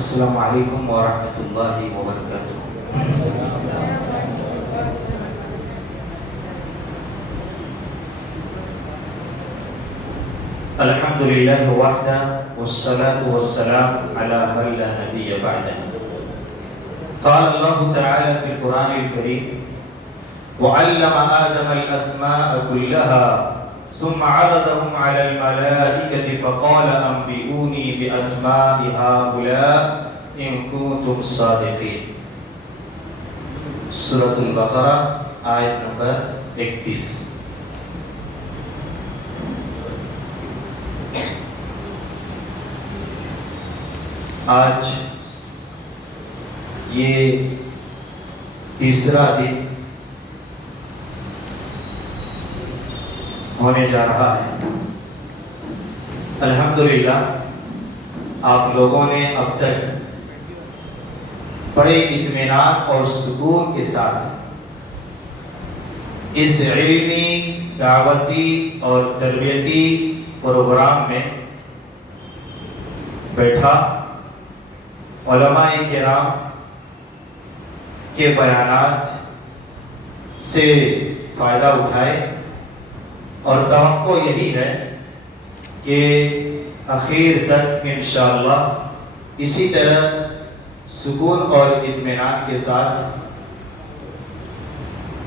السلام علیکم ورحمۃ اللہ وبرکاتہ۔ الحمد للہ وحدہ والصلاة والسلام علی من لا نبی بعدہ۔ قال اللہ تعالی فی القرآن الکریم وعلم آدم الاسماء كلها ثم عرضهم على الملائكة فقال انبئوني بأسماء هؤلاء ان كنتم صادقین۔ سورۃ البقرہ آیت نمبر 31۔ آج یہ تیسرا دن ہونے جا رہا ہے۔ الحمدللہ آپ لوگوں نے اب تک بڑے اطمینان اور سکون کے ساتھ اس علمی، دعوتی اور تربیتی پروگرام میں بیٹھا علماء کرام کے بیانات سے فائدہ اٹھائے، اور توقع یہی ہے کہ آخر تک انشاءاللہ اسی طرح سکون اور اطمینان کے ساتھ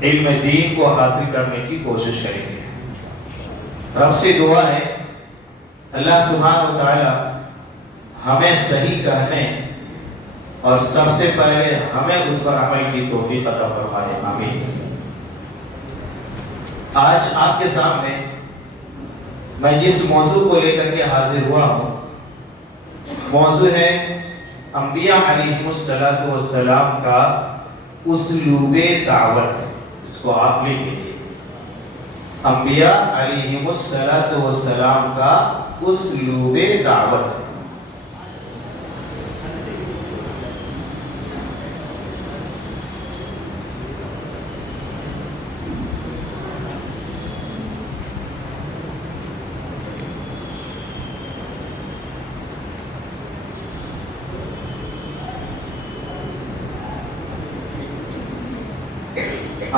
علم دین کو حاصل کرنے کی کوشش کریں گے۔ رب سے دعا ہے اللہ سبحانہ و تعالی ہمیں صحیح کہنے اور سب سے پہلے ہمیں اس پر عمل کی توفیق عطا فرمائے، آمین۔ آج آپ کے سامنے میں جس موضوع کو لے کر کے حاضر ہوا ہوں، موضوع ہے انبیاء علیہ السلام کا اسلوب دعوت۔ اس کو آپ لکھ لیجیے، انبیاء علیہ السلام کا اسلوب دعوت۔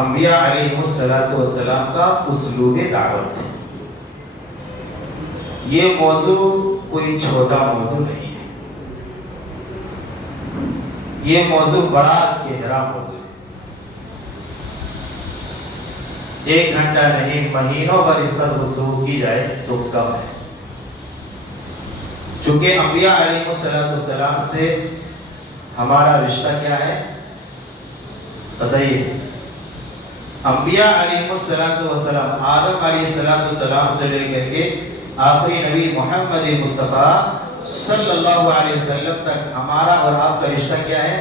انبیاء علیہ السلام کا اسلوب دعوت۔ یہ موضوع کوئی چھوٹا موضوع نہیں ہے، یہ موضوع بڑا گہرا موضوع ہے۔ ایک گھنٹہ نہیں، مہینوں پر اس پر گفتگو کی جائے تو کم ہے۔ چونکہ انبیاء علیہ السلام سے ہمارا رشتہ کیا ہے بتائیے؟ انبیاء علیہ السلام آدم علیہ السلام سے لے کر کے آخری نبی محمد مصطفیٰ صلی اللہ علیہ وسلم تک ہمارا اور آپ کا رشتہ کیا ہے؟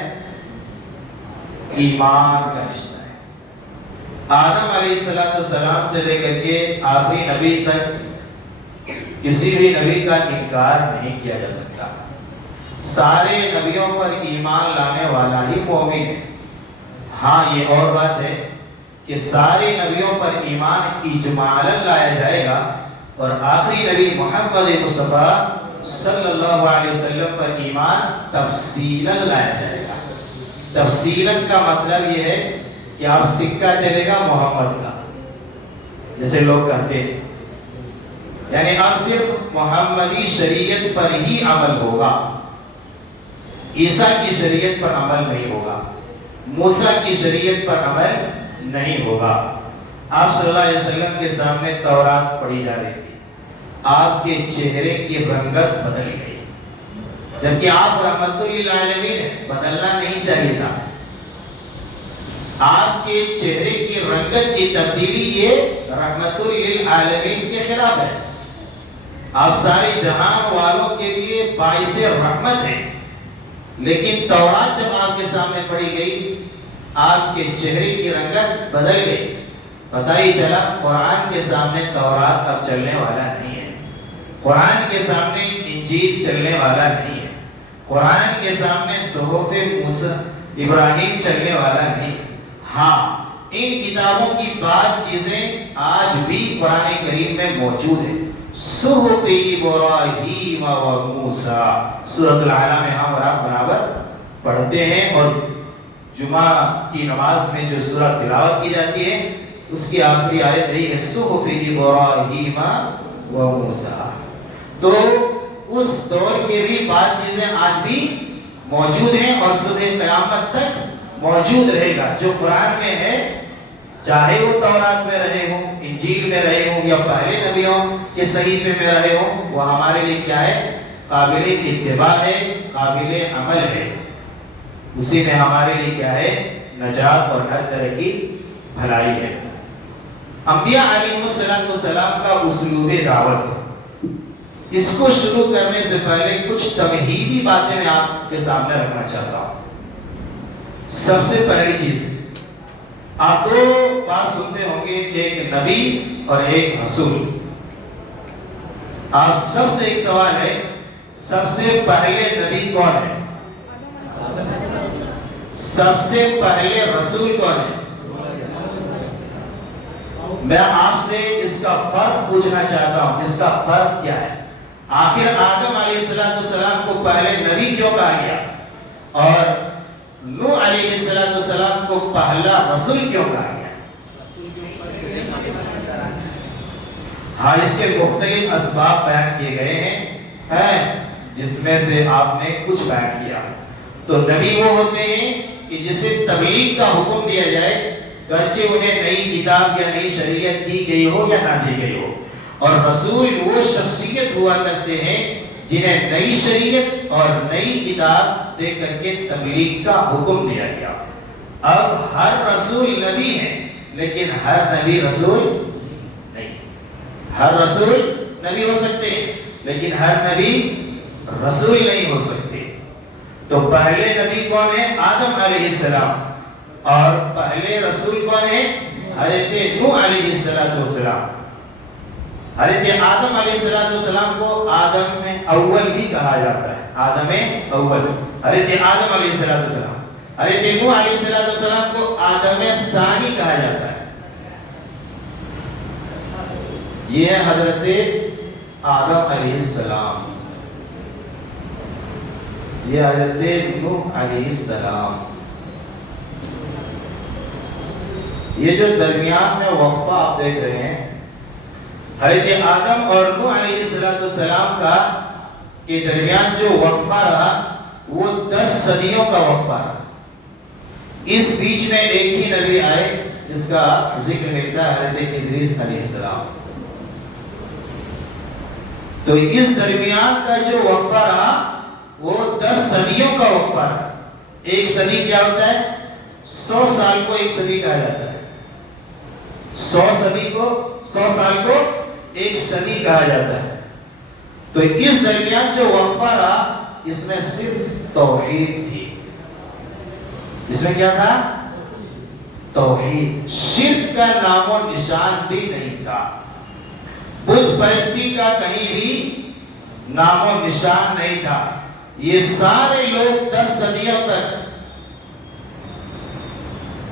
ایمان کا رشتہ ہے۔ آدم علیہ السلام سے لے کر کے آخری نبی تک کسی بھی نبی کا انکار نہیں کیا جا سکتا۔ سارے نبیوں پر ایمان لانے والا ہی مومن ہے۔ ہاں یہ اور بات ہے کہ سارے نبیوں پر ایمان اجمالاً لایا جائے گا، اور آخری نبی محمد مصطفیٰ صلی اللہ علیہ وسلم پر ایمان تفصیلاً لایا جائے گا۔ تفصیلاً کا مطلب یہ ہے کہ آپ سکہ چلے گا محمد کا، جیسے لوگ کہتے ہیں، یعنی اب صرف محمدی شریعت پر ہی عمل ہوگا، عیسیٰ کی شریعت پر عمل نہیں ہوگا، موسیٰ کی شریعت پر عمل نہیں ہوگا۔ آپ صلی اللہ علیہ وسلم کے سامنے تورات پڑھی جا رہی تھی، آپ کے چہرے کی رنگت بدل گئی، جبکہ آپ رحمت للعالمین ہیں، بدلنا نہیں چاہیے تھا۔ آپ کے چہرے کی رنگت کی تبدیلی یہ رحمت للعالمین کے خلاف ہے۔ آپ سارے جہان والوں کے لیے باعث رحمت ہیں، لیکن تورات جب آپ کے سامنے پڑھی گئی، آپ کے چہرے کی رنگت بدل گئی۔ پتہ ہی چلا قرآن کے سامنے تورات اب چلنے والا نہیں ہے، قرآن کے سامنے انجیل چلنے والا نہیں ہے، قرآن کے سامنے صحف موسیٰ ابراہیم چلنے والا نہیں ہے۔ ہاں ان کتابوں کی بعض چیزیں آج بھی قرآن کریم میں موجود ہیں، صحف ابراہیم و موسیٰ. سورۃ الاعلیٰ میں ہم اور آپ برابر پڑھتے ہیں، اور جمعہ کی نماز میں جو سورہ تلاوت کی جاتی ہے اس کی آخری آیت یہی ہے، صحف ابراہیم و موسیٰ. تو اس دور کے بھی بعض چیزیں آج بھی موجود ہیں اور صبح قیامت تک موجود رہے گا. جو قرآن میں ہے، چاہے وہ تورات میں رہے ہوں، انجیل میں رہے ہوں، یا پہلے نبیوں کے صحیفے میں رہے ہوں، وہ ہمارے لیے کیا ہے؟ قابل اتباع ہے، قابل عمل ہے. اسی میں ہمارے لیے کیا ہے؟ نجات اور ہر طرح کی بھلائی ہے. انبیاء علیہ السلام کا اسلوب دعوت، اس کو شروع کرنے سے پہلے کچھ تمہیدی باتیں میں آپ کے سامنے رکھنا چاہتا ہوں. سب سے پہلی چیز، آپ دو بات سنتے ہوں گے، ایک نبی اور ایک رسول. آپ سب سے ایک سوال ہے، سب سے پہلے نبی کون ہے؟ سب سے پہلے رسول کون ہے؟ میں آپ سے اس کا فرق پوچھنا چاہتا ہوں، اس کا فرق کیا ہے؟ آخر آدم علیہ السلام کو پہلے نبی کیوں کہا گیا، اور نوح علیہ السلام کو پہلا رسول کیوں کہا گیا؟ ہاں، اس کے مختلف اسباب بیان کیے گئے ہیں، جس میں سے آپ نے کچھ بیان کیا. تو نبی وہ ہوتے ہیں کہ جسے تبلیغ کا حکم دیا جائے، گرچہ انہیں نئی کتاب یا نئی شریعت دی گئی ہو یا نہ دی گئی ہو. اور رسول وہ شخصیت ہوا کرتے ہیں جنہیں نئی شریعت اور نئی کتاب دے کر کے تبلیغ کا حکم دیا گیا. اب ہر رسول نبی ہے، لیکن ہر نبی رسول نہیں. ہر رسول نبی ہو سکتے ہیں، لیکن ہر نبی رسول نہیں ہو سکتے. تو پہلے نبی کون ہے؟ آدم علیہ السلام. اور پہلے رسول کون ہے؟ حضرت نوح علیہ السلام. حضرت آدم علیہ السلام کو آدم میں اول بھی کہا جاتا ہے، آدم اول. حضرت آدم علیہ السلام. حضرت نوح علیہ السلام کو آدم ثانی کہا جاتا ہے. یہ ہے حضرت آدم علیہ السلام، یہ حضرت نوح علیہ السلام. یہ جو درمیان میں وقفہ آپ دیکھ رہے ہیں، حضرت آدم اور نوح علیہ السلام کا کے درمیان جو وقفہ رہا وہ 10 صدیوں کا وقفہ رہا. اس بیچ میں ایک ہی نبی آئے جس کا ذکر ملتا ہے، حضرت ادریس علیہ السلام. تو اس درمیان کا جو وقفہ رہا وہ 10 صدیوں کا وقفہ رہا. ایک صدی کیا ہوتا ہے؟ 100 سال کو ایک صدی کہا جاتا ہے. 100 سال کو ایک صدی کہا جاتا ہے. تو اس درمیان جو وقفہ رہا اس میں صرف توحید تھی. اس میں کیا تھا؟ توحید. شرک کا نام و نشان بھی نہیں تھا. بت پرستی کا کہیں بھی نام و نشان نہیں تھا. یہ سارے لوگ 10 صدیوں تک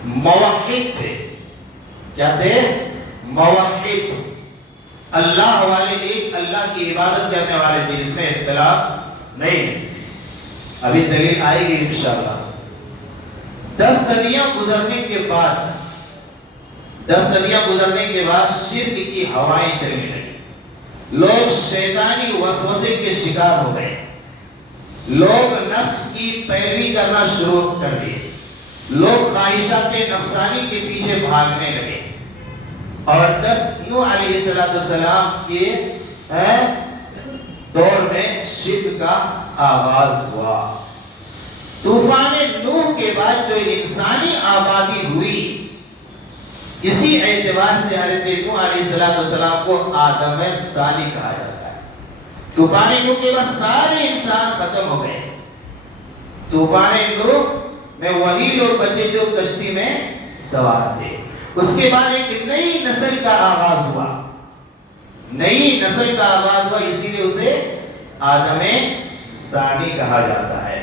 موحد تھے. کیا تھے؟ موحد. اللہ والے، ایک اللہ کی عبادت کرنے والے تھے. اس میں اختلاف نہیں. ابھی دلیل آئے گی انشاءاللہ. 10 صدیاں گزرنے کے بعد شرک کی ہوائیں چلنے لگی. لوگ شیطانی وسوسے کے شکار ہو گئے. لوگ نفس کی پیروی کرنا شروع کر دیے. لوگ خواہشات نفسانی کے پیچھے بھاگنے لگے. اور نوح علیہ السلام کے دور میں شرک کا آغاز ہوا. طوفان نوح کے بعد جو انسانی آبادی ہوئی، اسی اعتبار سے حضرت نوح علیہ السلام کو آدم ثانی کہا جاتا ہے. طوفان نوح کے بعد سارے انسان ختم ہو گئے. طوفان نوح میں وہی لوگ بچے جو کشتی میں سوار تھے. اس کے بعد ایک نئی نسل کا آغاز ہوا. نئی نسل کا آغاز ہوا، اسی لیے اسے آدم ثانی کہا جاتا ہے.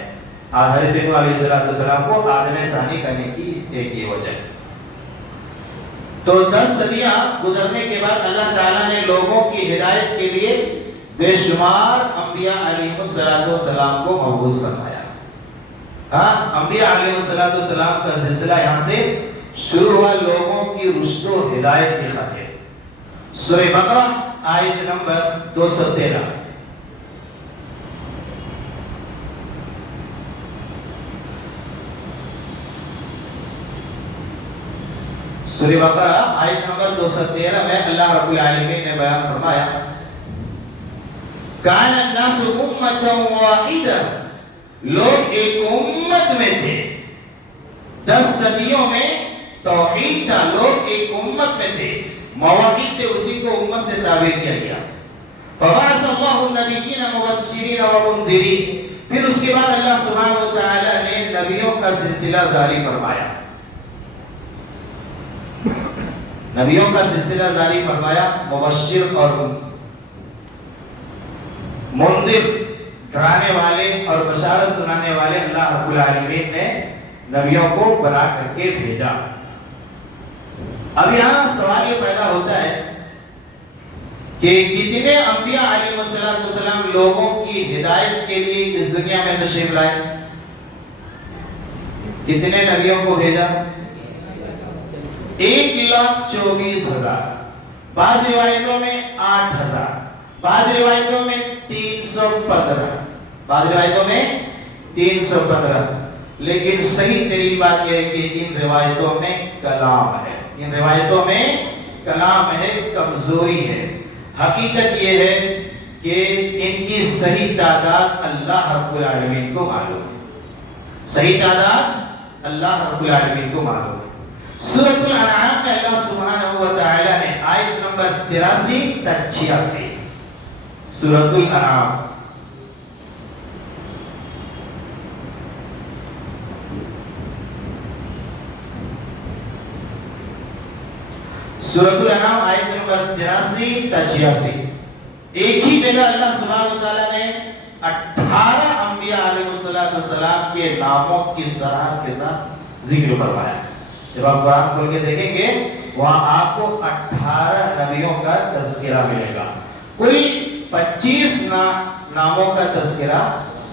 حضرت نوح علیہ السلام کو آدم ثانی کرنے کی ایک یہ وجہ. تو 10 صدیاں گزرنے کے بعد اللہ تعالیٰ نے لوگوں کی ہدایت کے لیے بے شمار انبیاء علیہ السلام کو مبعوث فرمایا. ہاں، انبیاء علیہ السلام کا سلسلہ یہاں سے شروع ہوا لوگوں کی رشد و ہدایت کی خاطر. سورہ بقرہ آیت نمبر 213. سورہ بقرہ آیت نمبر 213 میں اللہ رب العالمین نے بیان فرمایا کان الناس امتا واحدہ، لوگ ایک امت میں تھے. 10 صدیوں میں توحید تھا، لوگ ایک امت میں تھے، مواحد تھے، اسی کو امت سے تعبیر کیا گیا. فبعث اللہ النبیین مبشرین ومنذرین، پھر اس کے بعد اللہ سبحانہ وتعالی نے نبیوں کا سلسلہ جاری فرمایا. نبیوں کا سلسلہ جاری فرمایا، مبشر اور منذر، ڈرانے والے اور بشارت سنانے والے اللہ رب العالمین نے نبیوں کو بنا کر کے بھیجا. اب یہاں سوال یہ پیدا ہوتا ہے کہ کتنے انبیاء علیہ السلام لوگوں کی ہدایت کے لیے اس دنیا میں تشریف لائے؟ کتنے نبیوں کو بھیجا؟ 1,24,000. بعض روایتوں میں 8,000، بعض روایتوں میں 315، بعض روایتوں میں 315. لیکن صحیح ترین بات یہ ہے کہ ان روایتوں میں کلام ہے، ان روایتوں میں کلام ہے، کمزوری ہے. حقیقت یہ ہے کہ ان کی صحیح تعداد اللہ رب العالمین کو معلوم ہے، صحیح تعداد اللہ رب العالمین کو معلوم ہے. سورۃ الانعام میں اللہ سبحانہ و تعالی نے آیت نمبر 83 تک 86، سورۃ الانعام سورۃ الانعام آیت نمبر 83 تا 86، ایک ہی جگہ اللہ سبحانہ وتعالی نے 18 انبیاء علیہ السلام کے ناموں کی صراحت کے ساتھ ذکر فرمایا. جب آپ قرآن کھول کے دیکھیں گے وہاں آپ کو 18 نبیوں کا تذکرہ ملے گا. کل 25 ناموں کا تذکرہ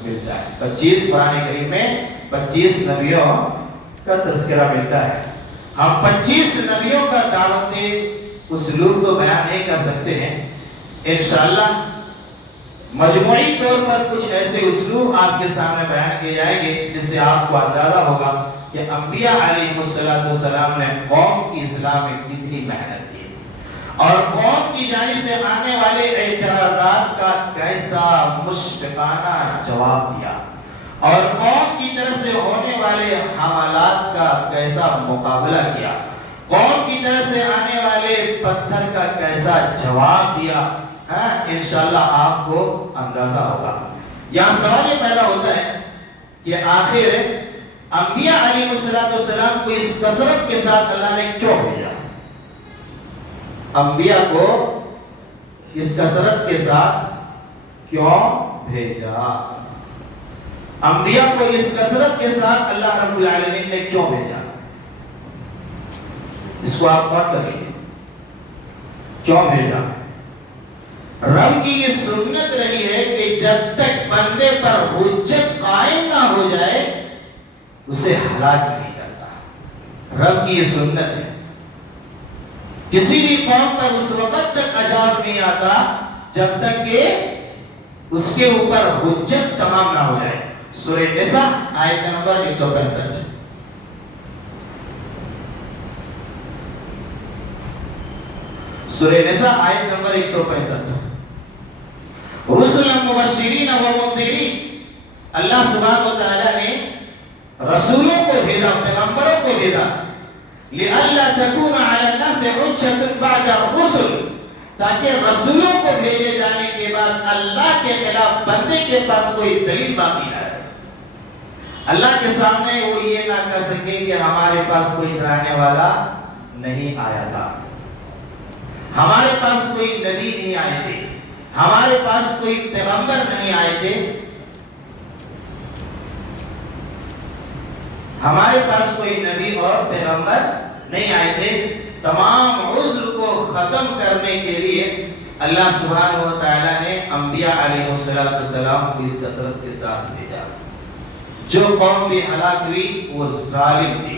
ملتا ہے. 25 قرآن کریم میں 25 نبیوں کا تذکرہ ملتا ہے. ہم 25 نبیوں کا دعوت اسلوب تو بیان نہیں کر سکتے ہیں، انشاءاللہ مجموعی طور پر کچھ ایسے اسلوب آپ کے سامنے بیان کیے جائیں گے جس سے آپ کو اندازہ ہوگا کہ انبیاء علیہ السلام نے قوم کی اصلاح میں کتنی محنت کی اور قوم کی جانب سے آنے والے اعتراضات کا کیسا مشفقانہ جواب دیا اور قوم کی طرف سے ہونے والے حملات کا کیسا مقابلہ کیا، قوم کی طرف سے آنے والے پتھر کا کیسا جواب دیا. انشاءاللہ آپ کو اندازہ ہوگا. یہاں سوال یہ پیدا ہوتا ہے کہ آخر انبیاء علیہ السلام کو اس کثرت کے ساتھ اللہ نے کیوں بھیجا؟ انبیاء کو اس کثرت کے ساتھ کیوں بھیجا؟ انبیاء کو اس کثرت کے ساتھ اللہ رب العالمین نے کیوں بھیجا؟ اس کو آپ غور کریے، کیوں بھیجا؟ رب کی یہ سنت رہی ہے کہ جب تک بندے پر حجت قائم نہ ہو جائے اسے ہلاک نہیں کرتا. رب کی یہ سنت ہے. کسی بھی قوم پر اس وقت تک عذاب نہیں آتا جب تک کہ اس کے اوپر حجت تمام نہ ہو جائے. سورہ نساء آیت نمبر 165. سورہ نساء آیت نمبر 165. رسلا مبشرین و منذرین، اللہ سبحانہ و تعالی نے رسولوں کو بھیجا، پیغمبروں کو بھیجا. لئلا تکون علی الناس حجۃ بعد الرسل، تاکہ رسولوں کو بھیجے جانے کے بعد اللہ کے خلاف بندے کے پاس کوئی دلیل باقی نہ رہے. اللہ کے سامنے وہ یہ نہ کر سکے کہ ہمارے پاس کوئی ڈرانے والا نہیں آیا تھا، ہمارے پاس کوئی نبی نہیں آئے تھے، ہمارے پاس کوئی پیغمبر نہیں آئے تھے، ہمارے پاس کوئی نبی اور پیغمبر نہیں آئے تھے. تمام عذر کو ختم کرنے کے لیے اللہ سبحانہ و تعالیٰ نے انبیاء علیہ السلام کو اس کثرت کے ساتھ بھیجا. جو قوم بھی ہلاک ہوئی وہ ظالم تھی.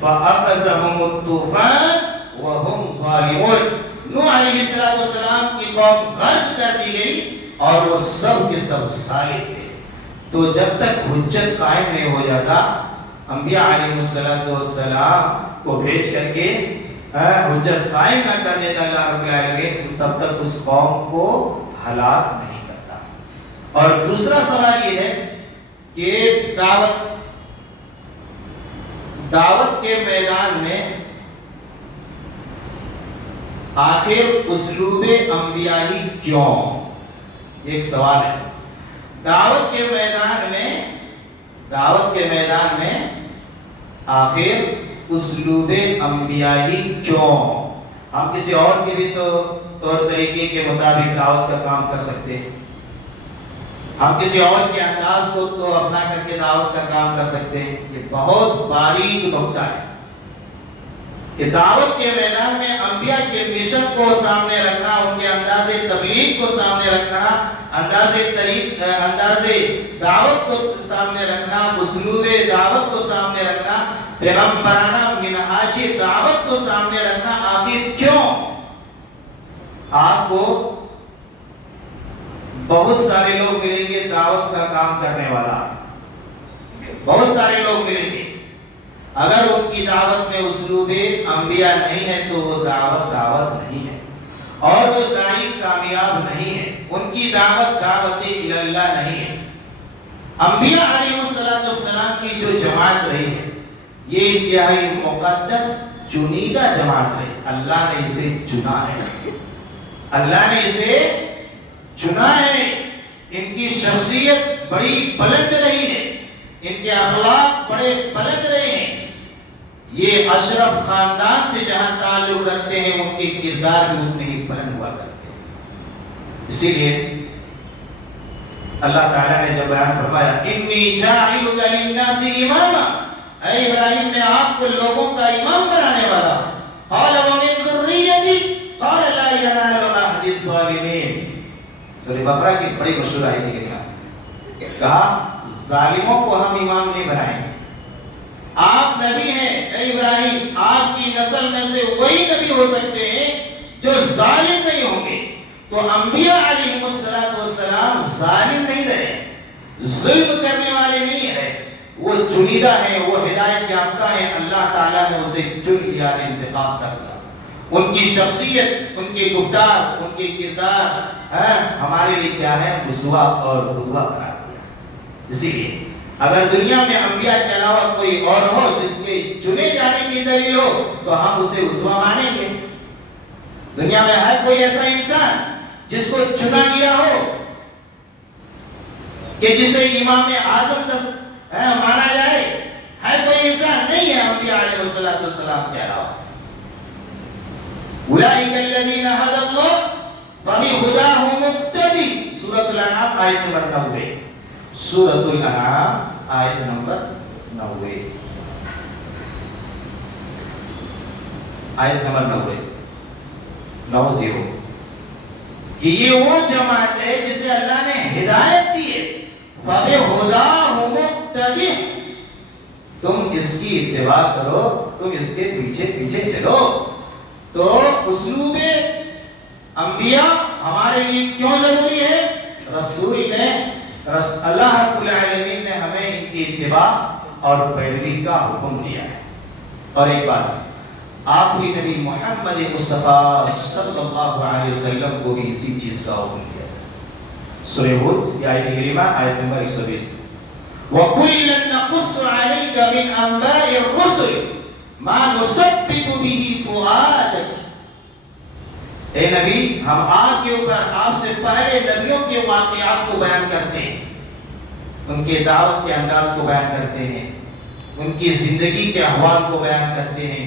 فَأَخَذَهُمُ الطُّوفَانُ وَهُمْ ظَالِمُونَ. نوح علیہ السلام کی قوم غرق کر دی گئی اور وہ سب کے سب ظالم تھے. تو جب تک حجت قائم نہیں ہو جاتا انبیاء علیہ السلام کو بھیج کر کے حجت قائم نہ کر دیتا اللہ رب العالمین, تب تک اس قوم کو ہلاک نہیں کرتا. اور دوسرا سوال یہ ہے کہ دعوت کے میدان میں آخر اسلوب انبیائی کیوں؟ ایک سوال ہے. دعوت کے میدان میں آخر اسلوب انبیائی کیوں؟ ہم کسی اور کے بھی تو طور طریقے کے مطابق دعوت کا کام کر سکتے ہیں. ہم کسی اور کے انداز کو تو اپنا کر کے دعوت کا کام کر سکتے ہیں. یہ بہت باریک نقطہ ہے کہ دعوت کے میدان میں انبیاء کے مشن کو سامنے رکھنا, ان کے انداز تبلیغ کو سامنے رکھنا, انداز دعوت کو سامنے رکھنا, اسلوب دعوت کو سامنے رکھنا, پیغمبرانہ منہاج دعوت کو سامنے رکھنا. آخر کیوں؟ آپ کو بہت سارے لوگ ملیں گے دعوت کا کام کرنے والا, بہت سارے لوگ ملیں گے. اگر ان کی دعوت میں اسلوب انبیاء نہیں ہے تو وہ دعوت نہیں ہے, اور وہ داعی کامیاب نہیں ہے. ان کی دعوت اللہ نہیں ہے. انبیاء علیہ السلام کی جو جماعت رہی ہے یہ انتہائی مقدس چنیدہ جماعت ہے. اللہ نے اسے چنا ہے, اللہ نے اسے چنا ہے. ان کی شخصیت بڑی بلند رہی ہے, ان کے اخلاق بڑے بلند رہے ہیں. یہ اشرف خاندان سے جہاں تعلق رکھتے ہیں ان کے کردار بھی اتنے ہی بلند ہوا کرتے ہیں. اسی لیے اللہ تعالیٰ نے جب بیان فرمایا انی جاعلک للناس اماما, اے ابراہیم میں آپ کو لوگوں کا امام بنانے والا. قال ومن ذریتی قال لا ینال عہد الظالمین. سورہ بقرہ کی بڑی مشہور آیت ہے. کہا ظالموں کو ہم امام نہیں بنائیں گے. آپ نبی ہیں اے ابراہیم, آپ کی نسل میں سے وہی نبی ہو سکتے ہیں جو ظالم نہیں ہوں گے. تو انبیاء علیہ السلام ظالم نہیں رہے, ظلم کرنے والے نہیں رہے. وہ چنیدہ ہیں, وہ ہدایت یافتہ ہیں. اللہ تعالیٰ نے اسے چن لیا, انتخاب کر لیا. ان کی شخصیت, ان کے گفتار, ان کے کردار ہمارے لیے کیا ہے, اسوہ اور قدوہ قرار دیا. اسی لیے اگر دنیا میں انبیاء کے علاوہ کوئی اور ہو جس کے چنے جانے کی دلیل ہو تو ہم اسے اسوہ مانیں گے. دنیا میں ہے کوئی ایسا انسان جس کو چنا گیا ہو کہ جسے امام اعظم مانا جائے؟ ہے کوئی انسان نہیں ہے انبیاء علیہ السلام کے علاوہ. اولئک الذین ھدی اللہ فبہداہ مقتدی. سورۃ الانعام آیت نمبر 90. سورۃ الانعام آیت نمبر 90. آیت نمبر 90 کہ یہ وہ جماعت ہے جسے اللہ نے ہدایت دی ہے. فبہداہ مقتدی. تم اس کی اتباع کرو, تم اس کے پیچھے پیچھے چلو. تو اسلوب انبیاء ہمارے لیے کیوں ضروری ہے؟ رسول نے, اللہ رب العالمین نے ہمیں ان کی اتباع اور پیروی کا حکم دیا ہے. اور ایک بات, آخری نبی محمد مصطفیٰ صلی اللہ علیہ وسلم کو بھی اسی چیز کا حکم دیا تھا. سورہ ہود کی آیت کریمہ آیت نمبر 120. وَكُلًّا نَقُصُّ عَلَيْكَ مِنْ أَنْبَاءِ الرُّسُلِ مَا نُثَبِّتُ بِهِ فُؤَادَكَ. اے نبی, ہم آپ کے اوپر آپ سے پہلے نبیوں کے واقعات کو بیان کرتے ہیں, ان کے دعوت کے انداز کو بیان کرتے ہیں, ان کی زندگی کے احوال کو بیان کرتے ہیں,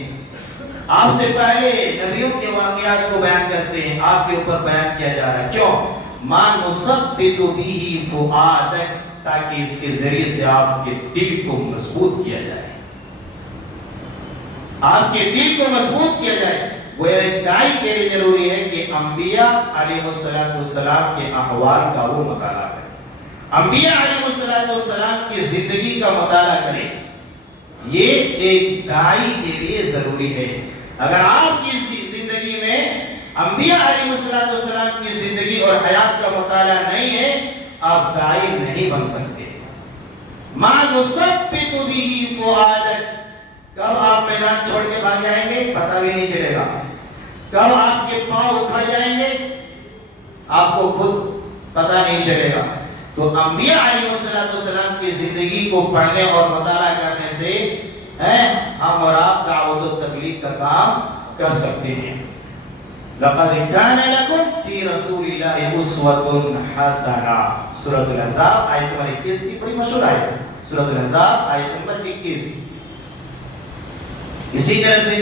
آپ سے پہلے نبیوں کے واقعات کو بیان کرتے ہیں. آپ کے اوپر بیان کیا جا رہا ہے. کیوں؟ مَا نُثَبِّتُ بِهِ فُؤَادَكَ, تاکہ اس کے ذریعے سے آپ کے دل کو مضبوط کیا جائے, آپ کے دین کو مضبوط کیا جائے، وہ ایک دائی کے لیے ضروری ہے کہ انبیاء علیہ السلام کے احوال کا وہ مطالعہ کرے، انبیاء علیہ السلام کی زندگی کا مطالعہ کرے. یہ ایک دائی کے لیے ضروری ہے. اگر آپ کی زندگی میں انبیاء علیہ السلام کی زندگی اور حیات کا مطالعہ نہیں ہے، آپ دائی نہیں بن سکتے. ما نثبت به فؤادک، کب آپ میدان چھوڑ کے بھاگ جائیں گے پتہ بھی نہیں چلے گا، کب آپ کے پاؤں اکھڑ جائیں گے آپ کو خود پتہ نہیں چلے گا. تو انبیاء علیہ السلام کی زندگی کو پڑھنے اور مطالعہ کرنے سے ہم اور آپ دعوت و تبلیغ کا کام کر سکتے ہیں. لقد كان لكم في رسول الله اسوة حسنة، سورۃ الاحزاب آیت نمبر 21 کی بڑی مشہور آیت ہے. سورۃ الاحزاب آیت نمبر 21. اسی طرح سے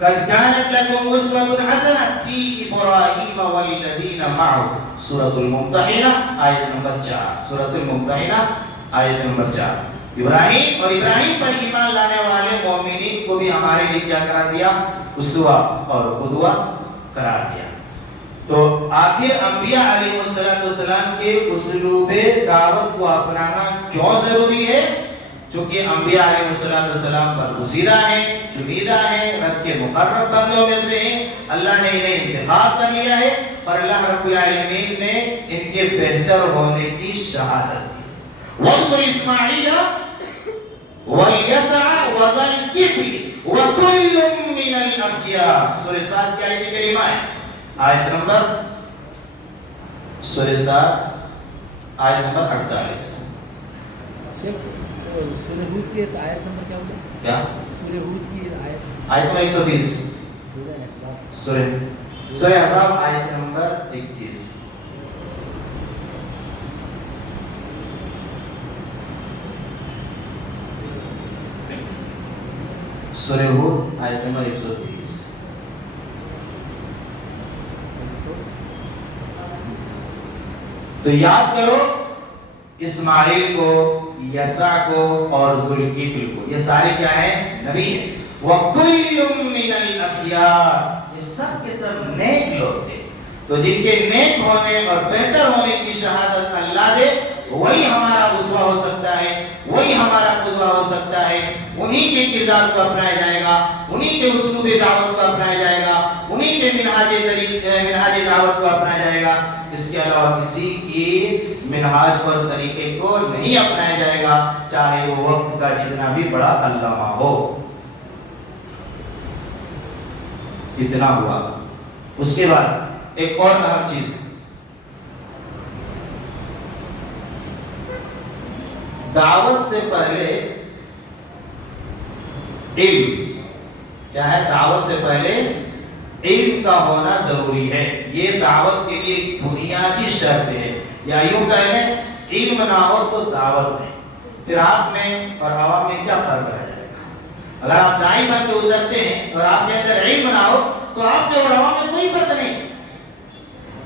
قد كانت لكم اسوة حسنة في ابراهيم والذين معه، سورۃ الممتحنہ آیت نمبر 4. سورۃ الممتحنہ آیت نمبر 4. ابراہیم اور ابراہیم پر ایمان لانے والے مومنین کو بھی ہمارے لیے کیا قرار دیا؟ اسوہ اور قدوہ قرار دیا. تو آخر انبیاء علیہ السلام کے اسلوب دعوت کو اپنانا کیوں ضروری ہے؟ چونکہ انبیاء علیہ السلام پر گزیدہ ہیں، چنیدہ ہیں، رب کے مقرب بندوں میں سے ہیں. اللہ نے انہیں انتخاب کر لیا ہے اور اللہ رب العالمین نے ان کے بہتر ہونے کی شہادت دی. وَاذْكُرْ إِسْمَاعِيلَ وَالْيَسَعَ وَذَا الْكِفْلِ وَكُلٌّ مِّنَ الْأَخْيَارِ، سورہ 7 کی آیت کریمہ ہے. آیت نمبر سورہ 7 آیت نمبر 48. سورہ ہود کی آیت نمبر کیا ہوگا؟ کیا؟ سورہ ہود کی آیت نمبر 120. سورہ احزاب آیت نمبر 21. سورہ ہود آیت نمبر 120. تو یاد کرو اسماعیل کو، یسع کو اور ذوالکفل کو، یہ سارے کیا ہیں؟ نبی ہیں. وَكُلٌّ مِّنَ الْأَخْيَارِ، یہ سب کے سب نیک لوگ تھے. تو جن کے نیک ہونے اور بہتر ہونے کی شہادت اللہ دے، وہی ہمارا اسوہ ہو سکتا ہے، وہی ہمارا قدوہ ہو سکتا ہے. انہی کے کردار کو اپنایا جائے گا، انہی کے اسلوب دعوت کو اپنایا جائے گا، انہی کے منہاج دعوت کو اپنایا جائے گا. اس کے علاوہ کسی کی منہاج اور طریقے کو نہیں اپنایا جائے گا، چاہے وہ وقت کا جتنا بھی بڑا علامہ ہو. اتنا ہوا. اس کے بعد ایک اور اہم چیز، دعوت سے پہلے علم. کیا ہے؟ دعوت سے پہلے علم کا ہونا ضروری ہے. یہ دعوت کے لیے ایک بنیادی شرط ہے. یا یوں کہہ لیں، علم نہ ہو تو دعوت نہیں. پھر آپ میں اور عوام میں کیا فرق رہ جائے گا؟ اگر آپ دائی بن کے اترتے ہیں اور آپ کے اندر علم نہ ہو تو آپ میں اور عوام میں کوئی فرق نہیں.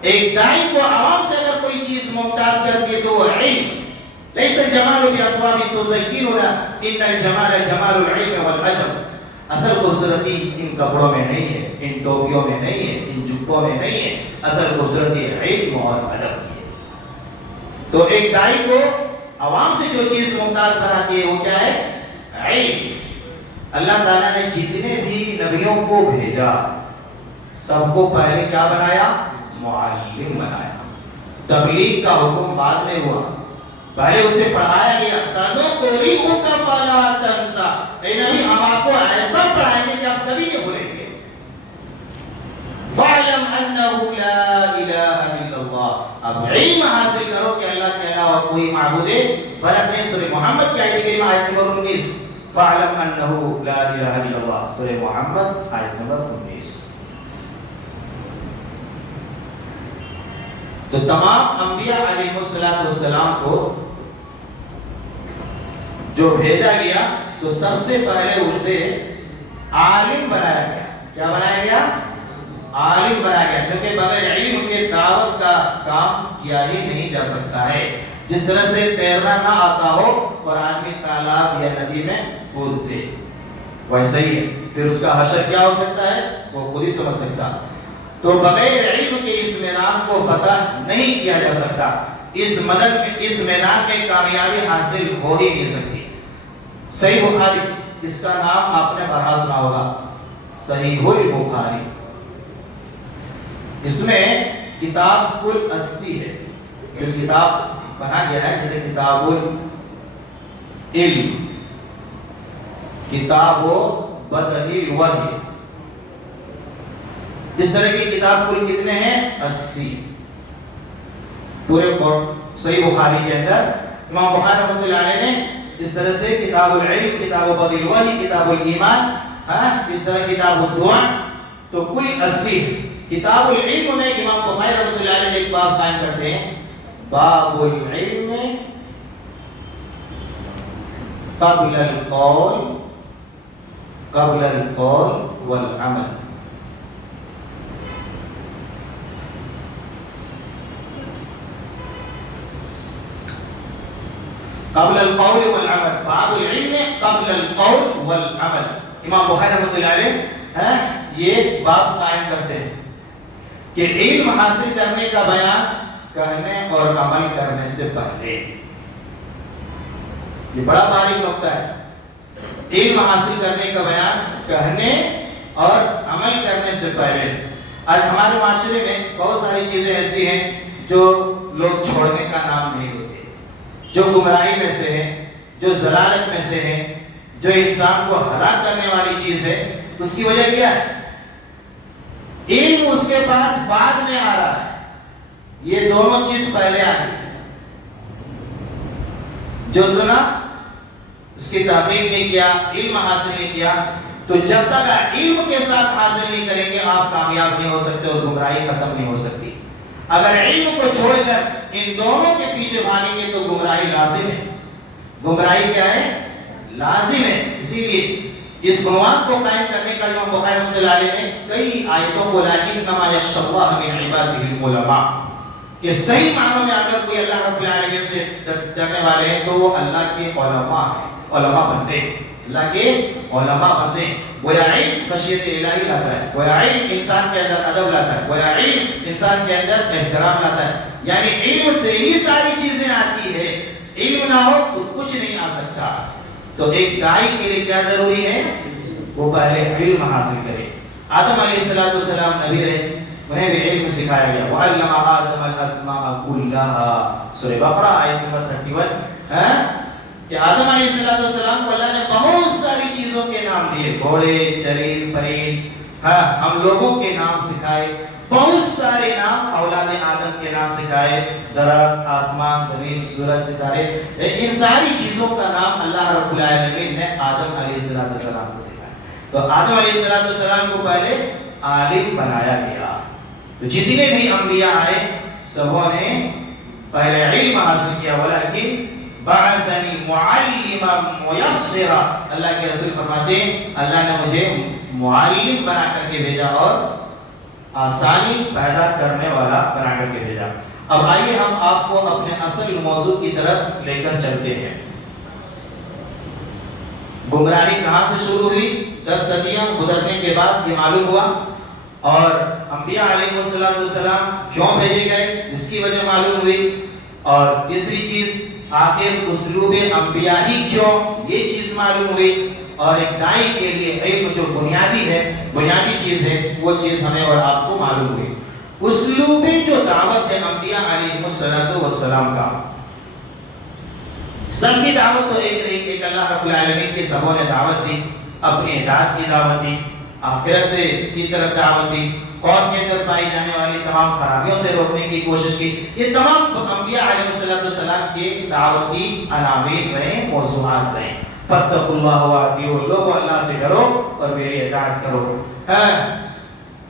ایک دائی کو عوام سے اگر کوئی چیز ممتاز کرتی ہے تو وہ علم. لیس الجمال بأصواب تزيننا ان الجمال جمال العلم والادب. اصل خوبصورتی ان کپڑوں میں نہیں ہے، ان ٹوپیوں میں نہیں ہے، ان جبوں میں نہیں ہے. اصل خوبصورتی علم اور ادب کی ہے. تو ایک دائی کو عوام سے جو چیز ممتاز بناتی ہے وہ کیا ہے؟ علم. اللہ تعالیٰ نے جتنے بھی نبیوں کو بھیجا سب کو پہلے کیا بنایا؟ معلم بنایا. تبلیغ کا حکم بعد میں ہوا، پہلے اسے پڑھایا گیا. سَنُقْرِئُكَ فَلَا تَنْسَى، اے نبی ہم آپ کو ایسا پڑھائیں گے کہ آپ کبھی نہیں بھولیں گے. فَاعْلَمْ أَنَّهُ لَا إِلَهَ إِلَّا اللَّهُ، اب علم حاصل کرو کہ اللہ کے علاوہ کوئی معبود ہے. بل اپنے سورہ محمد کی آیت کریمہ آیت نمبر 19، فَاعْلَمْ أَنَّهُ لَا إِلَهَ إِلَّا اللَّهُ، سورہ محمد آیت نمبر 19. تو تمام انبیاء علیہ السلام کو جو بھیجا گیا تو سب سے پہلے اسے عالم بنایا گیا. کیا بنایا گیا؟ عالم بنایا گیا، کیونکہ بغیر علم کے دعوت کا کام کیا ہی نہیں جا سکتا ہے. جس طرح سے تیرنا نہ آتا ہو اور آدمی تالاب یا ندی میں کودتے، ویسا ہی ہے. پھر اس کا حشر کیا ہو سکتا ہے وہ خود ہی سمجھ سکتا. تو بغیر علم کے اس میدان کو فتح نہیں کیا جا سکتا. اس میدان میں کامیابی حاصل ہو ہی نہیں سکتی. صحیح بخاری، اس کا نام آپ نے پڑھا سنا ہوگا، صحیح البخاری. اس میں کتاب کل 80 ہے. جو کتاب بنا گیا ہے جیسے کتاب العلم، کتاب بدء الوحی، اس طرح کی کتاب کل کتنے ہیں 80 پورے صحیح بخاری کے اندر. امام بخاری رحمۃ اللہ علیہ نے اس طرح سے کتاب العلم، کتاب بدء الوحی، کتاب الایمان، اس طرح کتاب الدعا، تو کل 80. کتاب العلم میں امام بخاری رحمۃ اللہ علیہ ایک باب قائم کرتے ہیں، باب العلم قبل القول والعمل. قبل القول والعمل، باب العلم قبل القول والعمل. امام بخاری رحمۃ اللہ علیہ یہ باب قائم کرتے ہیں کہ علم حاصل کرنے کا بیان کہنے اور عمل کرنے سے پہلے. یہ بڑا باریک نقطہ ہے. علم حاصل کرنے کا بیان کہنے اور عمل کرنے سے پہلے. آج ہمارے معاشرے میں بہت ساری چیزیں ایسی ہیں جو لوگ چھوڑنے کا نام نہیں لیتے، جو گمراہی میں سے ہے، جو ضلالت میں سے ہے، جو انسان کو ہلاک کرنے والی چیز ہے. اس کی وجہ کیا ہے؟ علم اس کے پاس بعد میں آ رہا ہے، یہ دونوں چیز پہلے آ گئی. جو سنا اس کی تحقیق نہیں کیا، علم حاصل نہیں کیا، تو جب تک علم کے ساتھ حاصل نہیں کریں گے آپ کامیاب نہیں ہو سکتے اور گمراہی ختم نہیں ہو سکتی. اگر علم کو چھوڑ کر ان دونوں کے پیچھے بھاگیں گے تو گمراہی لازم ہے. گمراہی کیا ہے؟ لازم ہے. اسی لیے اس عنوان کو قائم کرنے کا امام بخاری رحمۃ اللہ علیہ نے کئی آیتوں کو لکنما یخشی اللہ من عبادہ العلماء، کہ صحیح معنوں میں اگر کوئی اللہ رب العالمین سے ڈرنے والے ہیں تو وہ اللہ کے علماء ہیں، علماء بنتے ہیں، اللہ کے علماء بنتے ہیں. گویا علم خشیت الہی لاتا ہے، گویا علم انسان کے اندر ادب لاتا ہے، گویا علم انسان کے اندر احترام لاتا ہے. یعنی علم سے ہی ساری چیزیں آتی ہے، علم نہ ہو تو کچھ نہیں آ سکتا. تو ایک داعی کے لیے کیا ضروری ہے؟ وہ پہلے علم حاصل کرے. آدم علیہ السلام نبی رہے، انہیں بھی علم سکھایا گیا. وَعَلَّمَ آدَمَ الْأَسْمَاءَ كُلَّهَا، سورہ بقرہ آیت نمبر 31، کہ آدم علیہ السلام کو اللہ نے بہت ساری چیزوں کے نام دیے، گھوڑے، چرند، پرند، ہم لوگوں کے نام سکھائے. بہت سارے نام اولاد آدم کے نام سکھائے، درخت، آسمان، زمین، سورج، ستارے، ان ساری چیزوں کا نام اللہ رب العالمین نے آدم علیہ السلام کو سکھایا. تو آدم علیہ السلام کو پہلے عالم بنایا گیا. تو جتنے بھی انبیاء آئے سبوں نے پہلے علم حاصل کیا. ولیکن بعثنی معلما میسرا، اللہ کے رسول فرماتے ہیں اللہ نے مجھے معلم بنا کر کے بھیجا اور آسانی پیدا کرنے والا بنا کر کے بھیجا. اب آئیے ہم آپ کو اپنے اصل موضوع کی طرف لے کر چلتے ہیں. گمراہی کہاں سے شروع ہوئی؟ 10 صدیاں گزرنے کے بعد یہ معلوم ہوا. اور انبیاء علیہ السلام کیوں بھیجے گئے اس کی وجہ معلوم ہوئی. اور تیسری چیز آخر اسلوب انبیاء ہی کیوں، یہ چیز معلوم ہوئی. اور ایک داعی کے لیے علم جو بنیادی ہے، بنیادی چیز ہے، وہ چیز ہمیں اور آپ کو معلوم ہوئی. اسلوب جو دعوت ہے انبیاء علیہ السلام کا، سب کی دعوت تو ایک نہیں. ایک اللہ رب العالمین کے سبوں نے دعوت دی، اپنی اطاعت کی دعوت دی، آخرت کی طرف دعوت دی، قوم کے اندر پائی جانے والی تمام خرابیوں سے روکنے کی کوشش کی. یہ تمام انبیاء علیہ السلام کے دعوت کی عناوین رہے، موضوعات رہے. فاتقوا اللہ واطیعون، لوگوں اللہ سے ڈرو اور میری اطاعت کرو.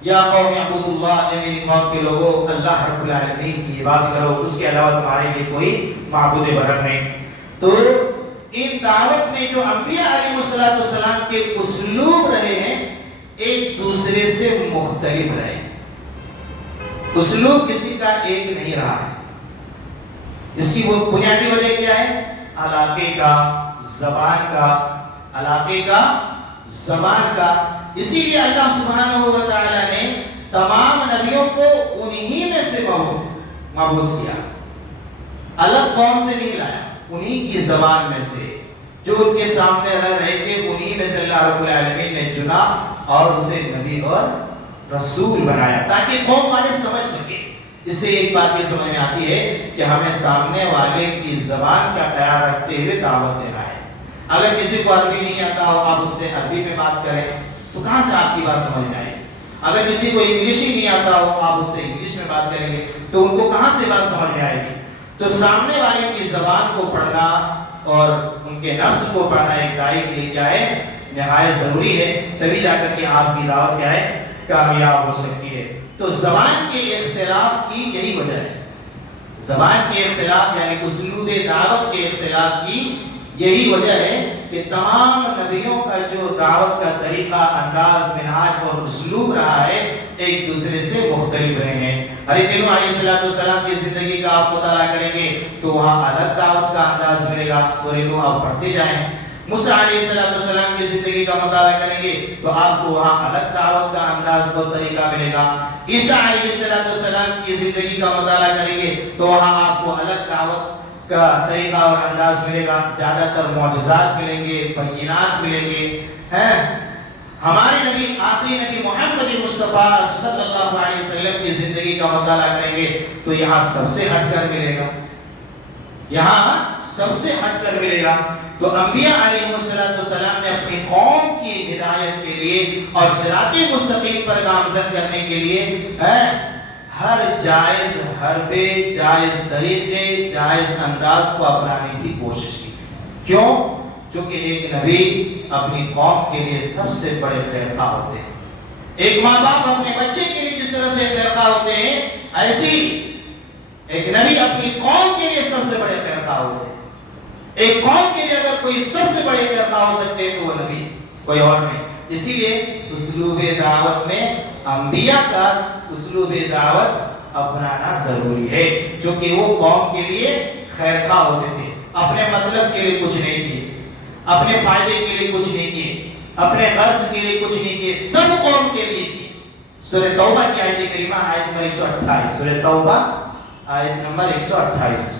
یا قوم اعبدوا اللہ، اے میری قوم کے لوگوں اللہ رب العالمین کی عبادت کرو، اس کے علاوہ تمہارے لیے کوئی معبود برحق نہیں. تو ان دعوت میں جو انبیاء علیہ السلام کے اسلوب رہے ہیں ایک دوسرے سے مختلف رہے. اسلوب کسی کا ایک نہیں رہا ہے. اس کی وہ بنیادی وجہ کیا ہے؟ علاقے کا، زبان کا، علاقے کا، زبان کا. اسی لیے اللہ سبحانہ و تعالی نے تمام نبیوں کو انہی میں سے مبعوث کیا, الگ قوم سے نہیں لایا, انہی کی زبان میں سے جو ان کے سامنے رہ رہے تھے انہی میں سے اللہ رب العالمین نے چنا اور اسے نبی اور رسول بنایا تاکہ قوم والے سمجھ سکے. اس سے ایک بات یہ سمجھ میں آتی ہے کہ ہمیں سامنے والے کی زبان کا خیال رکھتے ہوئے دعوت دینا ہے. اگر کسی کو عربی نہیں آتا ہو آپ اس سے عربی میں بات کریں تو کہاں سے آپ کی بات سمجھ میں آئے گی. اگر کسی کو انگلش ہی نہیں آتا ہو آپ اس سے انگلش میں بات کریں گے تو ان کو کہاں سے بات سمجھ میں آئے گی. تو سامنے والے کی زبان کو پڑھنا اور ان کے نفس کو پڑھنا ایک داعی کے لیے کیا ہے, نہایت ضروری ہے. تبھی جا کر کے آپ کی دعوت کیا ہے, کامیاب ہو سکتی ہے. تو زبان کے اختلاف کی یہی وجہ ہے, زبان کے اختلاف یعنی اسلوب دعوت کے اختلاف کی یہی وجہ ہے کہ تمام نبیوں کا جو دعوت کا طریقہ, انداز, منہاج اور اسلوب رہا ہے ایک دوسرے سے مختلف رہے ہیں. حضرت نوح علیہ السلام کی زندگی کا آپ مطالعہ کریں گے تو وہاں الگ دعوت کا انداز ملے گا, سورہ نوح آپ پڑھتے جائیں. موسیٰ علیہ السلام کی زندگی کا مطالعہ کریں گے تو آپ کو وہاں الگ دعوت کا انداز اور طریقہ ملے گا. عیسیٰ علیہ السلام کی زندگی کا مطالعہ کریں گے تو وہاں آپ کو الگ دعوت کا طریقہ اور انداز ملے گا. زیادہ تر معجزات ملیں گے, بینات ملیں گے. ہمارے نبی, آخری نبی محمد مصطفیٰ صلی اللہ علیہ وسلم کی زندگی کا مطالعہ کریں گے تو یہاں سب سے ہٹ کر ملے گا, یہاں سب سے ہٹ کر ملے گا. تو انبیاء علیہ السلام نے اپنی قوم کی ہدایت کے لیے اور صراط مستقیم پر گامزن کرنے کے لیے ہر جائز حربے, جائز طریقے, جائز انداز کو اپنانے کی کوشش کی. کیوں؟ چونکہ ایک نبی اپنی قوم کے لیے سب سے بڑے خیرخواہ ہوتے ہیں. ایک ماں باپ اپنے بچے کے لیے جس طرح سے خیرخواہ ہوتے ہیں ایسی ایک نبی اپنی قوم کے لیے سب سے بڑے خیرخواہ ہوتے ہیں. ایک قوم کے لیے اگر کوئی سب سے بڑے خیرخواہ ہو سکتے ہیں تو وہ نبی, کوئی اور نہیں. اسی لیے اسلوب دعوت میں انبیاء کا اسلوب دعوت اپنانا ضروری ہے, چونکہ وہ قوم کے لیے خیرخواہ ہوتے تھے. اپنے مطلب کے لیے کچھ نہیں کیے, اپنے فائدے کے لیے کچھ نہیں کیے, اپنے غرض کے لیے کچھ نہیں کیے, سب قوم کے لیے کیے. سورہ توبہ کی آیت کریمہ آیت نمبر 128, سورہ توبہ آیت نمبر 128.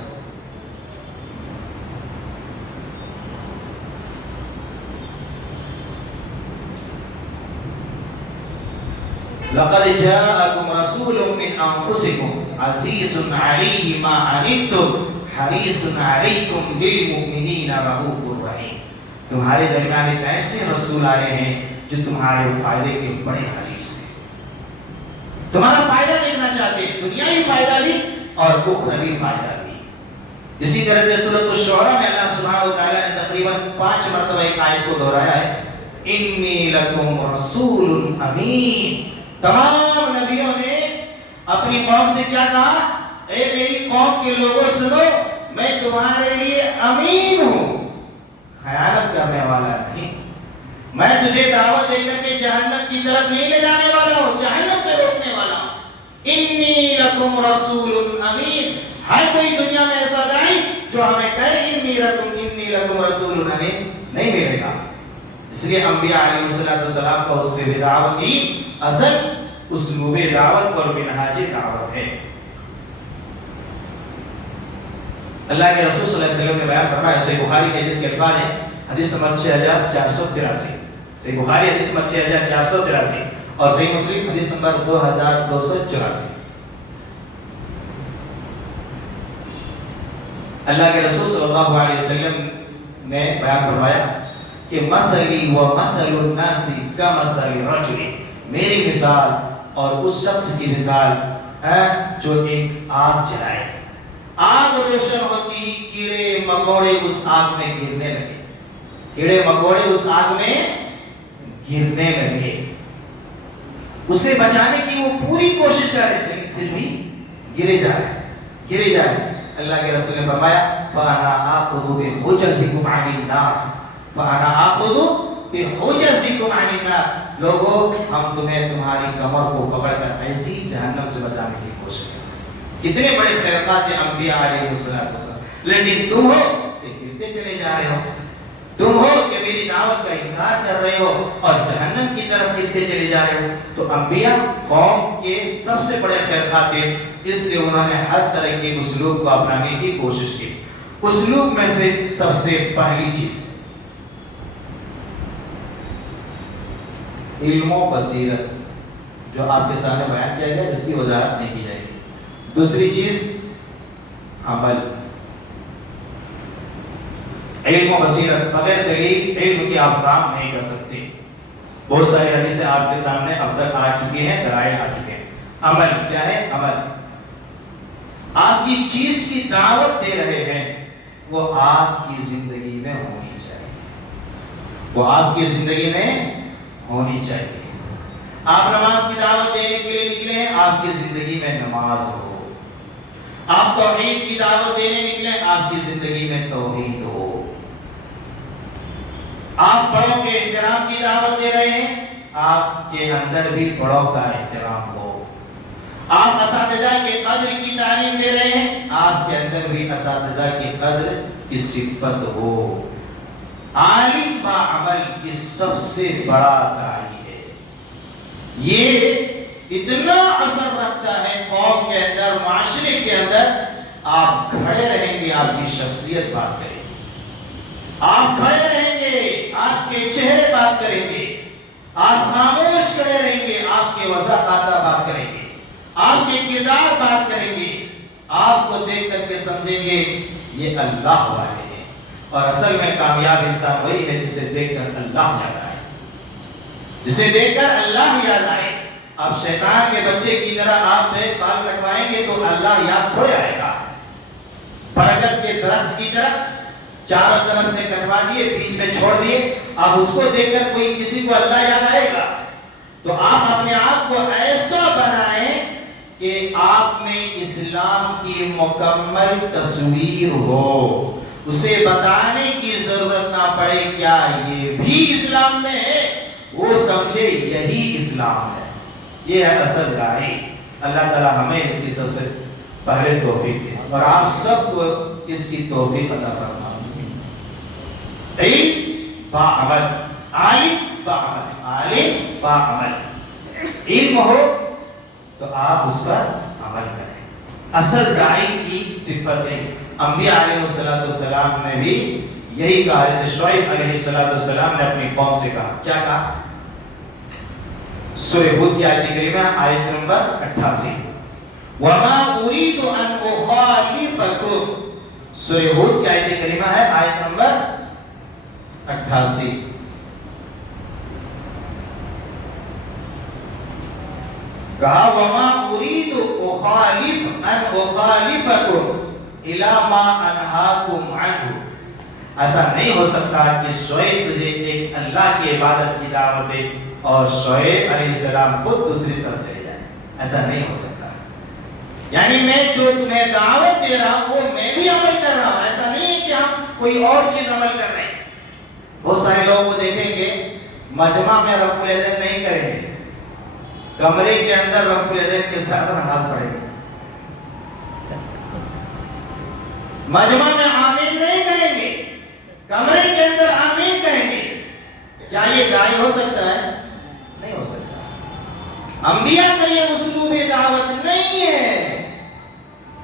لقد جاءكم رسول من انفسكم عزيز عليه ما عنتم حریص علیکم بالمؤمنین رؤوف رحیم. تمہارے درمیان ایک ایسے رسول آئے ہیں جو تمہارے فائدے کے بڑے حریص ہیں, تمہارا فائدہ دیکھنا چاہتے ہیں, دنیاوی فائدہ بھی اور اخروی فائدہ بھی. اسی طرح سے سورۃ الشعراء میں اللہ سبحانہ و تعالی نے تقریباً 5 مرتبہ ایک آیت کو دہرایا ہے, انی لکم رسول امین. تمام نبیوں نے اپنی قوم سے کیا کہا, اے میری قوم کے لوگوں سنو, میں تمہارے لیے امین ہوں, خیانت کرنے والا نہیں. میں تجھے دعوت دے کر کے جہنم کی طرف نہیں لے جانے والا ہوں, جہنم سے روکنے والا ہوں. انی لکم رسول امین. ہر کوئی دنیا میں ایسا داعی جو ہمیں کہے انی لکم رسول امین نہیں ملے گا. اس لیے انبیاء علیہ السلام کا اسلوب دعوت ہی اصل اسلوب دعوت اور منہاج دعوت ہے. اللہ کے رسول صلی اللہ علیہ وسلم نے بیان فرمایا, صحیح بخاری کے حدیث کے الفاظ ہیں, حدیث نمبر 6483, صحیح بخاری حدیث نمبر 6483 اور صحیح مسلم حدیث نمبر 2284. اللہ کے رسول صلی اللہ علیہ وسلم نے بیان فرمایا کہ مثلی و مثل الناس کمثل رجل, میری مثال اور اس شخص کی مثال ہے جو ایک آگ جلائے. آگ روشن ہوتی, کیڑے مکوڑے اس آگ میں گرنے لگے, کیڑے مکوڑے اس آگ میں گرنے لگے. اسے بچانے کی وہ پوری کوشش کر رہے لیکن پھر بھی گرے جا رہے. اللہ کے رسول نے فرمایا فَأَنَا آخُذُ بِحُجَزِكُمْ عَنِ النَّارِ, فَأَنَا آخُذُ بِحُجَزِكُمْ عَنِ النَّارِ. لوگوں, ہم تمہیں تمہاری کمر کو پکڑ کر ایسی جہنم سے بچانے کی کوشش کریں. کتنے بڑے خیرخواہ تھے انبیاء علیہ السلام, لیکن تم ہو کہ گرتے چلے جا رہے ہو. تم ہو کہ میری دعوت کا انکار کر رہے ہو اور جہنم کی طرف گرتے چلے جا رہے ہو. تو انبیاء قوم کے سب سے بڑے خیرخواہ تھے، اس لیے انہوں نے ہر طرح کے اسلوب کو اپنانے کی کوشش کی. اسلوب میں سے سب سے پہلی چیز علم و بصیرت، جو آپ کے سامنے بیان کیا گیا اس کی وضاحت نہیں کی جائے گی. دوسری چیز عمل. علم و بصیرت، بغیر دلیل علم کے آپ کام نہیں کر سکتے. بہت ساری حدیثیں آپ کے سامنے اب تک آ چکی ہیں، دلائل آ چکے ہیں. عمل کیا ہے؟ عمل. آپ جس چیز کی دعوت دے رہے ہیں وہ آپ کی زندگی میں ہونی چاہیے، وہ آپ کی زندگی میں ہونی چاہیے. آپ نماز کی دعوت دینے کے لیے نکلے ہیں، آپ کی زندگی میں نماز ہو. آپ توحید کی دعوت دینے نکلے، آپ کی زندگی میں توحید ہو. آپ بڑوں کے احترام کی دعوت دے رہے ہیں، آپ کے اندر بھی بڑوں کا احترام ہو. آپ اساتذہ کے قدر کی تعلیم دے رہے ہیں، آپ کے اندر بھی اساتذہ کی قدر کی صفت ہو. عالم با عمل یہ سب سے بڑا داعی ہے. یہ اتنا اثر رکھتا ہے قوم کے اندر، معاشرے کے اندر. آپ کھڑے رہیں گے، آپ کی شخصیت بات کرے گی. آپ کھڑے رہیں گے، آپ کے چہرے بات کریں گے. آپ خاموش کھڑے رہیں گے، آپ کے وضاحت بات کریں گے، آپ کے کردار بات کریں گے. آپ کو دیکھ کر کے سمجھیں گے یہ اللہ والے ہیں. اور اصل میں کامیاب انسان وہی ہے جسے دیکھ کر اللہ یاد آئے، جسے دیکھ کر اللہ یاد آئے. اب شیطان کے بچے کی طرح آپ بال کٹوائیں گے تو اللہ یاد تھوڑے آئے گا. برکت کے درخت کی طرح چاروں طرف سے کٹوا دیے، بیچ میں چھوڑ دیے. اب اس کو دیکھ کر کوئی کسی کو اللہ یاد آئے گا؟ تو آپ اپنے آپ کو ایسا بنائیں کہ آپ میں اسلام کی مکمل تصویر ہو. اسے بتانے کی ضرورت نہ پڑے کیا یہ بھی اسلام میں ہے، وہ سمجھے یہی اسلام ہے. یہ ہے اصل داعی. اللہ تعالی ہمیں اس کی سب سے پہلے توفیق دے اور آپ سب کو اس کی توفیق عطا فرمائے. علم با عمل، عالم با عمل، عالم با عمل. علم ہو تو آپ اس پر عمل کریں. اصل داعی کی صفت ہے. انبیاء علیہ السلام نے بھی یہی کہا. شعیب علیہ السلام نے اپنی قوم سے کہا، کیا کہا؟ سورہ ہود کی آیت کریمہ آیت نمبر 88. وَمَا أُرِيدُ أَنْ أُخَالِفَكُمْ. سورہ ہود کی آیت کریمہ ہے آیت نمبر 88. کہا وَمَا أُرِيدُ أَنْ أُخَالِفَكُمْ إِلَى مَا أَنْهَاكُمْ عَنْهُ. ایسا نہیں ہو سکتا کہ شعیب تجھے ایک اللہ کی عبادت کی دعوت دے اور شعیب علیہ السلام خود دوسری طرف چلے جائے. ایسا نہیں ہو سکتا. یعنی میں جو تمہیں دعوت دے رہا ہوں وہ میں بھی عمل کر رہا ہوں. ایسا نہیں ہے کہ ہم کوئی اور چیز عمل کر رہے ہیں. بہت سارے لوگوں کو دیکھیں گے مجمع میں رفع الیدین نہیں کریں گے، کمرے کے اندر رفع الیدین کے ساتھ نماز پڑھیں گے. مجمع میں آمین نہیں کہیں گے، کمرے کے اندر آمین کہیں گے. کیا یہ داعی ہو سکتا ہے؟ نہیں ہو سکتا. انبیاء کا یہ اسلوب دعوت نہیں ہے.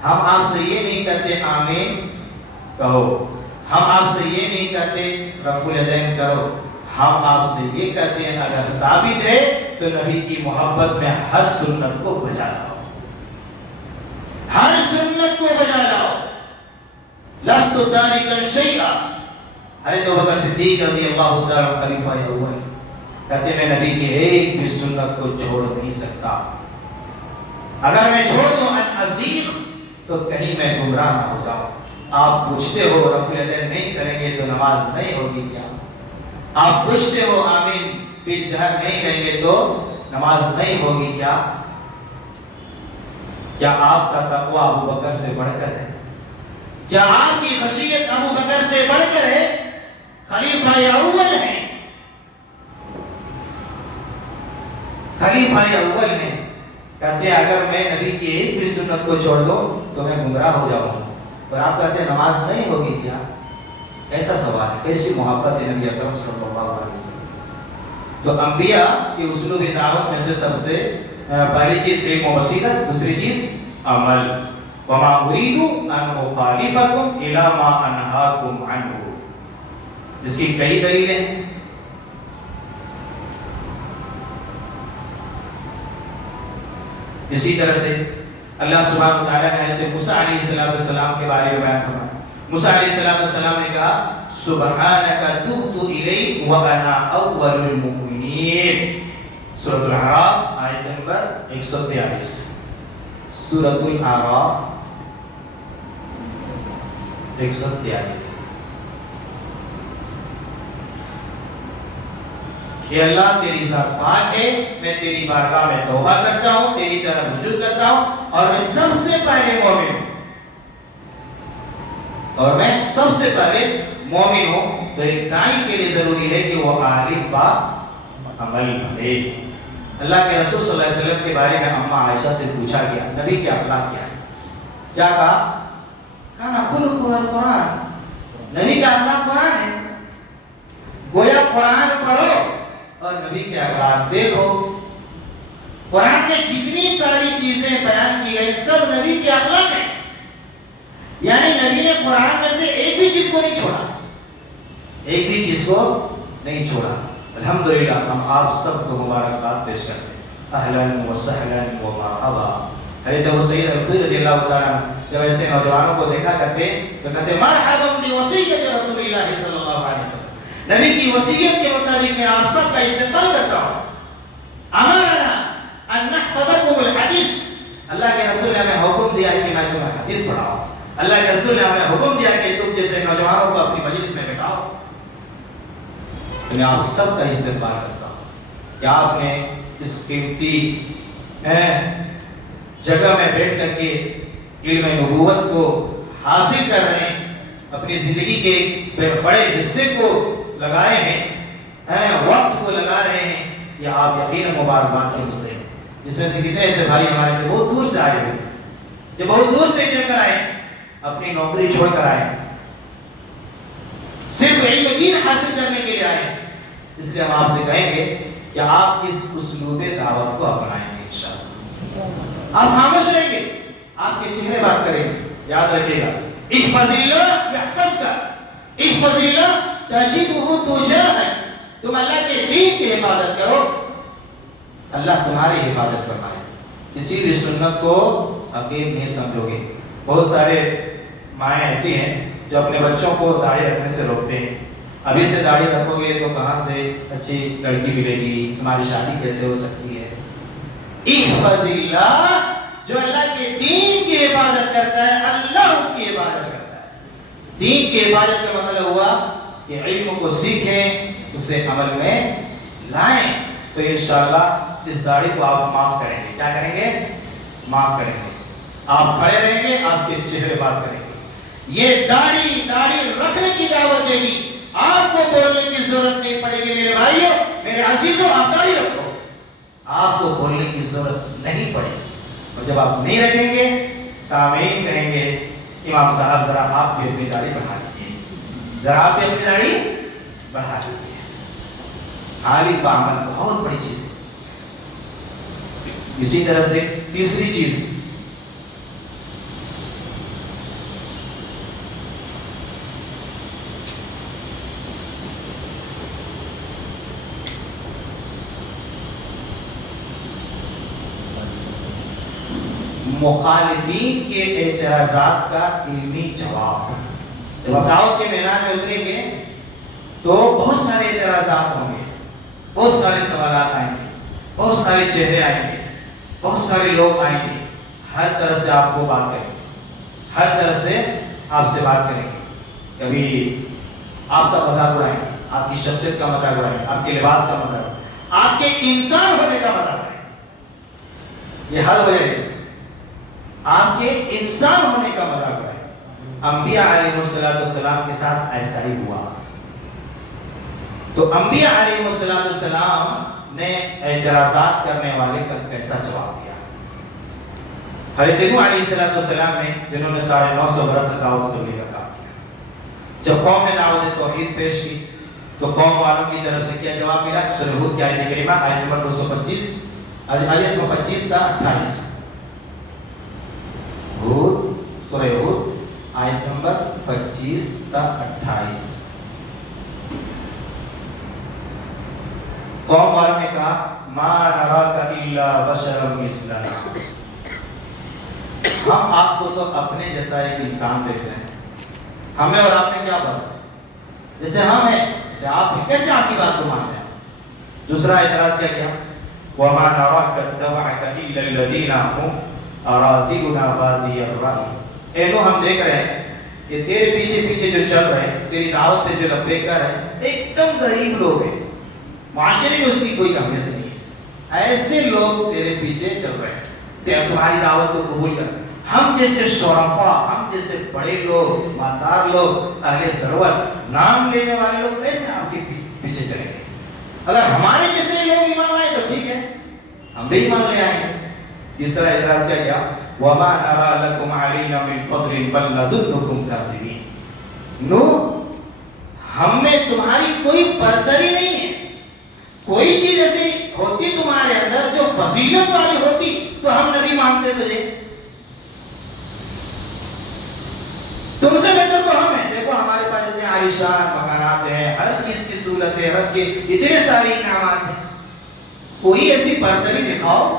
ہم آپ سے یہ نہیں کہتے آمین کہو، ہم آپ سے یہ نہیں کہتے رفع الیدین کرو. ہم آپ سے یہ کہتے ہیں اگر ثابت ہے تو نبی کی محبت میں ہر سنت کو بجا لاؤ، ہر سنت کو بجا لاؤ. لست تارکا شیئا. حضرت ابوبکر صدیق رضی اللہ تعالی خلیفہ اول کہتے میں نبی کی ایک بھی سنت کو چھوڑ نہیں سکتا. اگر میں چھوڑ دوں العزیق تو کہیں میں گمراہ نہ ہو جاؤں. آپ پوچھتے ہو رفع الیدین نہیں کریں گے تو نماز نہیں ہوگی کیا؟ آپ پوچھتے ہو آمین پھر جہر نہیں کہیں گے تو نماز نہیں ہوگی کیا؟ کیا آپ کا تقوی ابو بکر سے بڑھ کر ہے؟ کیا آپ کی خشیت ابو بکر سے بڑھ کر ہے؟ خلیفہ اول ہیں، خلیفہ اول ہیں. کہتے ہیں اگر میں نبی کی ایک بھی سنت کو چھوڑ دوں تو میں گمراہ ہو جاؤں گا. اور آپ کہتے ہیں نماز نہیں ہوگی کیا؟ ایسا سوال ہے، کیسی محبت ہے نبی اکرم صلی اللہ علیہ وسلم سے؟ تو انبیاء کی اسلوب دعوت میں سے سب سے پہلی چیز علم و بصیرت، دوسری چیز عمل. وما اريد ان اخالفكم الى ما انهاكم عنه. اس کی کئی دلیلیں ہیں. اسی طرح سے اللہ سبحانہ وتعالیٰ نے حضرت موسیٰ علیہ السلام کے بارے میں بیان فرمایا. موسیٰ علیہ السلام نے کہا سبحانک تبت الیک وانا اول المؤمنین. سورۃ الاعراف آیت نمبر 143. سورۃ الاعراف 143. کہ اللہ تیری ذات پاک ہے، میں تیری بارگاہ میں توبہ کرتا ہوں، تیری طرف رجوع کرتا ہوں، اور میں سب سے پہلے مومن ہوں، اور میں سب سے پہلے مومن ہوں. تو ایک داعی کے لیے ضروری ہے کہ وہ عالم با عمل بنے. اللہ کے رسول صلی اللہ علیہ وسلم کے بارے میں اماں عائشہ سے پوچھا گیا نبی کے اخلاق کیا ہے؟ کیا کہا؟ کانا خلقہ القرآن. نبی کا اخلاق قرآن ہے. گویا قرآن پڑھو اور نبی کے اخلاق دیکھو. قرآن میں جتنی ساری چیزیں بیان کی گئی سب نبی کے اخلاق ہیں. یعنی نبی نے قرآن میں سے ایک بھی چیز کو نہیں چھوڑا، ایک بھی چیز کو نہیں چھوڑا. الحمدللہ ہم آپ سب کو مبارکباد پیش کرتے ہیں. اہلاً و سہلاً و مرحبا. حضرت ابو سعید الخدری رضی اللہ تعالیٰ جب ایسے نوجوانوں کو دیکھا کرتے تو کہتے مرحبا بوصیت رسول اللہ صلی اللہ علیہ وسلم. نبی کی وصیت کے مطابق میں آپ سب کا استقبال کرتا ہوں. امرنا ان نحفظکم الحدیث. اللہ کے رسول نے ہمیں حکم دیا کہ میں تمہیں حدیث پڑھاؤں. اللہ کے رسول نے ہمیں حکم دیا کہ تم جیسے نوجوانوں کو اپنی مجلس میں بٹھاؤ. میں آپ سب کا استقبال کرتا ہوں کہ آپ نے اس قیمتی جگہ میں بیٹھ کر کے علم نبوت کو حاصل کر رہے ہیں، اپنی زندگی کے بڑے حصے کو لگائے ہیں، وقت کو لگا رہے ہیں. یہ آپ یقیناً مبارکباد کے مستحق ہیں. اس میں سے کتنے ایسے بھائی ہمارے جو بہت دور سے آئے ہوئے، جو بہت دور سے چل کر آئے، اپنی نوکری چھوڑ کر آئے، صرف علم دین حاصل کرنے کے لیے آئے. اس لیے ہم آپ سے کہیں گے کہ آپ اس اسلوب دعوت کو اپنائیں گے انشاءاللہ. آپ خاموش رہیں گے، آپ کے چہرے بات کریں گے. یاد رکھیے گا احفظ اللہ یحفظک، احفظ اللہ تجدہ تجاہک. تم اللہ کے دین کی حفاظت کرو، اللہ تمہاری حفاظت فرمائے. کسی بھی سنت کو عقیب نہیں سمجھو گے. بہت سارے مائیں ایسی ہیں جو اپنے بچوں کو داڑھی رکھنے سے روکتے ہیں. ابھی سے داڑھی رکھو گے تو کہاں سے اچھی لڑکی ملے گی، تمہاری شادی کیسے ہو سکتی ہے. احفظ اللہ، جو اللہ کے دین کی حفاظت کرتا ہے اللہ اس کی حفاظت کرتا ہے. دین کی حفاظت کا مطلب ہوا کہ علم کو سیکھیں، اسے عمل میں لائیں. تو انشاءاللہ اس داڑھی کو آپ معاف کریں گے. کیا کریں گے؟ معاف کریں گے. آپ کھڑے رہیں گے، آپ کے چہرے بات کریں گے. یہ داڑھی رکھنے کی دعوت دے گی. آپ کو بولنے کی ضرورت نہیں پڑے گی. میرے بھائیوں، میرے عزیزوں، آپ داڑھی رکھو، آپ کو بولنے کی ضرورت نہیں پڑے گی. اور جب آپ نہیں رکھیں گے سامعین کہیں گے امام صاحب ذرا آپ بھی اپنی داڑھی بڑھا دیجیے، ذرا آپ بھی اپنی داڑھی بڑھا دیجیے. عالم کا عمل بہت بڑی چیز ہے. اسی طرح سے تیسری چیز مخالفین کے اعتراضات کا علمی جواب. جب آپ دعوت کے میدان میں اتریں گے تو بہت سارے اعتراضات ہوں گے، بہت سارے سوالات آئیں گے، بہت سارے چہرے آئیں گے، بہت سارے لوگ آئیں گے. ہر طرح سے آپ کو بات کریں گے، ہر طرح سے آپ سے بات کریں گے. کبھی آپ کا مذاق اڑائیں گے، آپ کی شخصیت کا مذاق اڑائیں گے، آپ کے لباس کا مذاق اڑائیں گے، آپ کے انسان ہونے کا مذاق اڑائیں گے. یہ حل ہو جائے گا. آپ کے انسان ہونے کا مذاق اڑائیں گے. انبیاء علیہ السلام کے ساتھ ایسا ہی ہوا. تو انبیاء علیہ السلام نے اعتراضات کرنے والے کا کیسا جواب دیا. حضرت نوح علیہ السلام نے، جنہوں نے 950 برس دعوت و تبلیغ کا کام کیا، جب قوم نے دعوت توحید پیش کی تو قوم والوں کی طرف سے کیا جواب ملا؟ سورہ ہود کی آیت کریمہ آیت نمبر 225 آیت نمبر 25 تا 28 ہود سورہ ہود آیت نمبر 25 تا 28 قوم والوں نے کہا ما نراک الا بشرا مثلنا، ہم آپ کو تو اپنے جیسا ایک انسان دیکھ رہے ہیں، ہمیں اور آپ میں کیا فرق ہے؟ جیسے ہم ہیں جیسے آپ ہیں، کیسے آپ کی بات کو مانتے ہیں؟ دوسرا اعتراض کیا کیا؟ وما نراک اتبعک الا الذین هم اراذلنا بادی الرأی، اے نو ہم دیکھ رہے ہیں کہ تیرے پیچھے پیچھے جو چل رہے ہیں، تیری دعوت پہ جو لبیک کر رہے ہیں، ایک دم غریب لوگ ہیں، معاشرے میں اس کی کوئی اہمیت نہیں ہے، ایسے لوگ تیرے پیچھے چل رہے ہیں تمہاری دعوت کو قبول کر، ہم جیسے شرفا، ہم جیسے بڑے لوگ، مالدار لوگ، اہل ثروت، نام لینے والے لوگ کیسے آپ کے پیچھے چلیں گے؟ اگر ہمارے جیسے لوگ ایمان لائے تو ٹھیک ہے، ہم بھی ایمان لے آئیں گے۔ تیسرا اعتراض کیا کیا؟ وَمَا نَرَى لَكُمْ عَلَيْنَا مِنْ فَضْلٍ بَلْ نَظُنُّكُمْ كَاذِبِينَ، نوح ہم میں تمہاری کوئی برتری نہیں ہے، کوئی چیز ایسی ہوتی تمہارے اندر جو فضیلت والی ہوتی تو ہم نبی مانتے تجھے، تم سے بہتر تو ہم ہیں، دیکھو ہمارے پاس اتنے عالیشان مکانات ہیں، ہر چیز کی سہولت ہے، رب کے اتنے سارے انعامات ہیں، کوئی ایسی برتری دکھاؤ،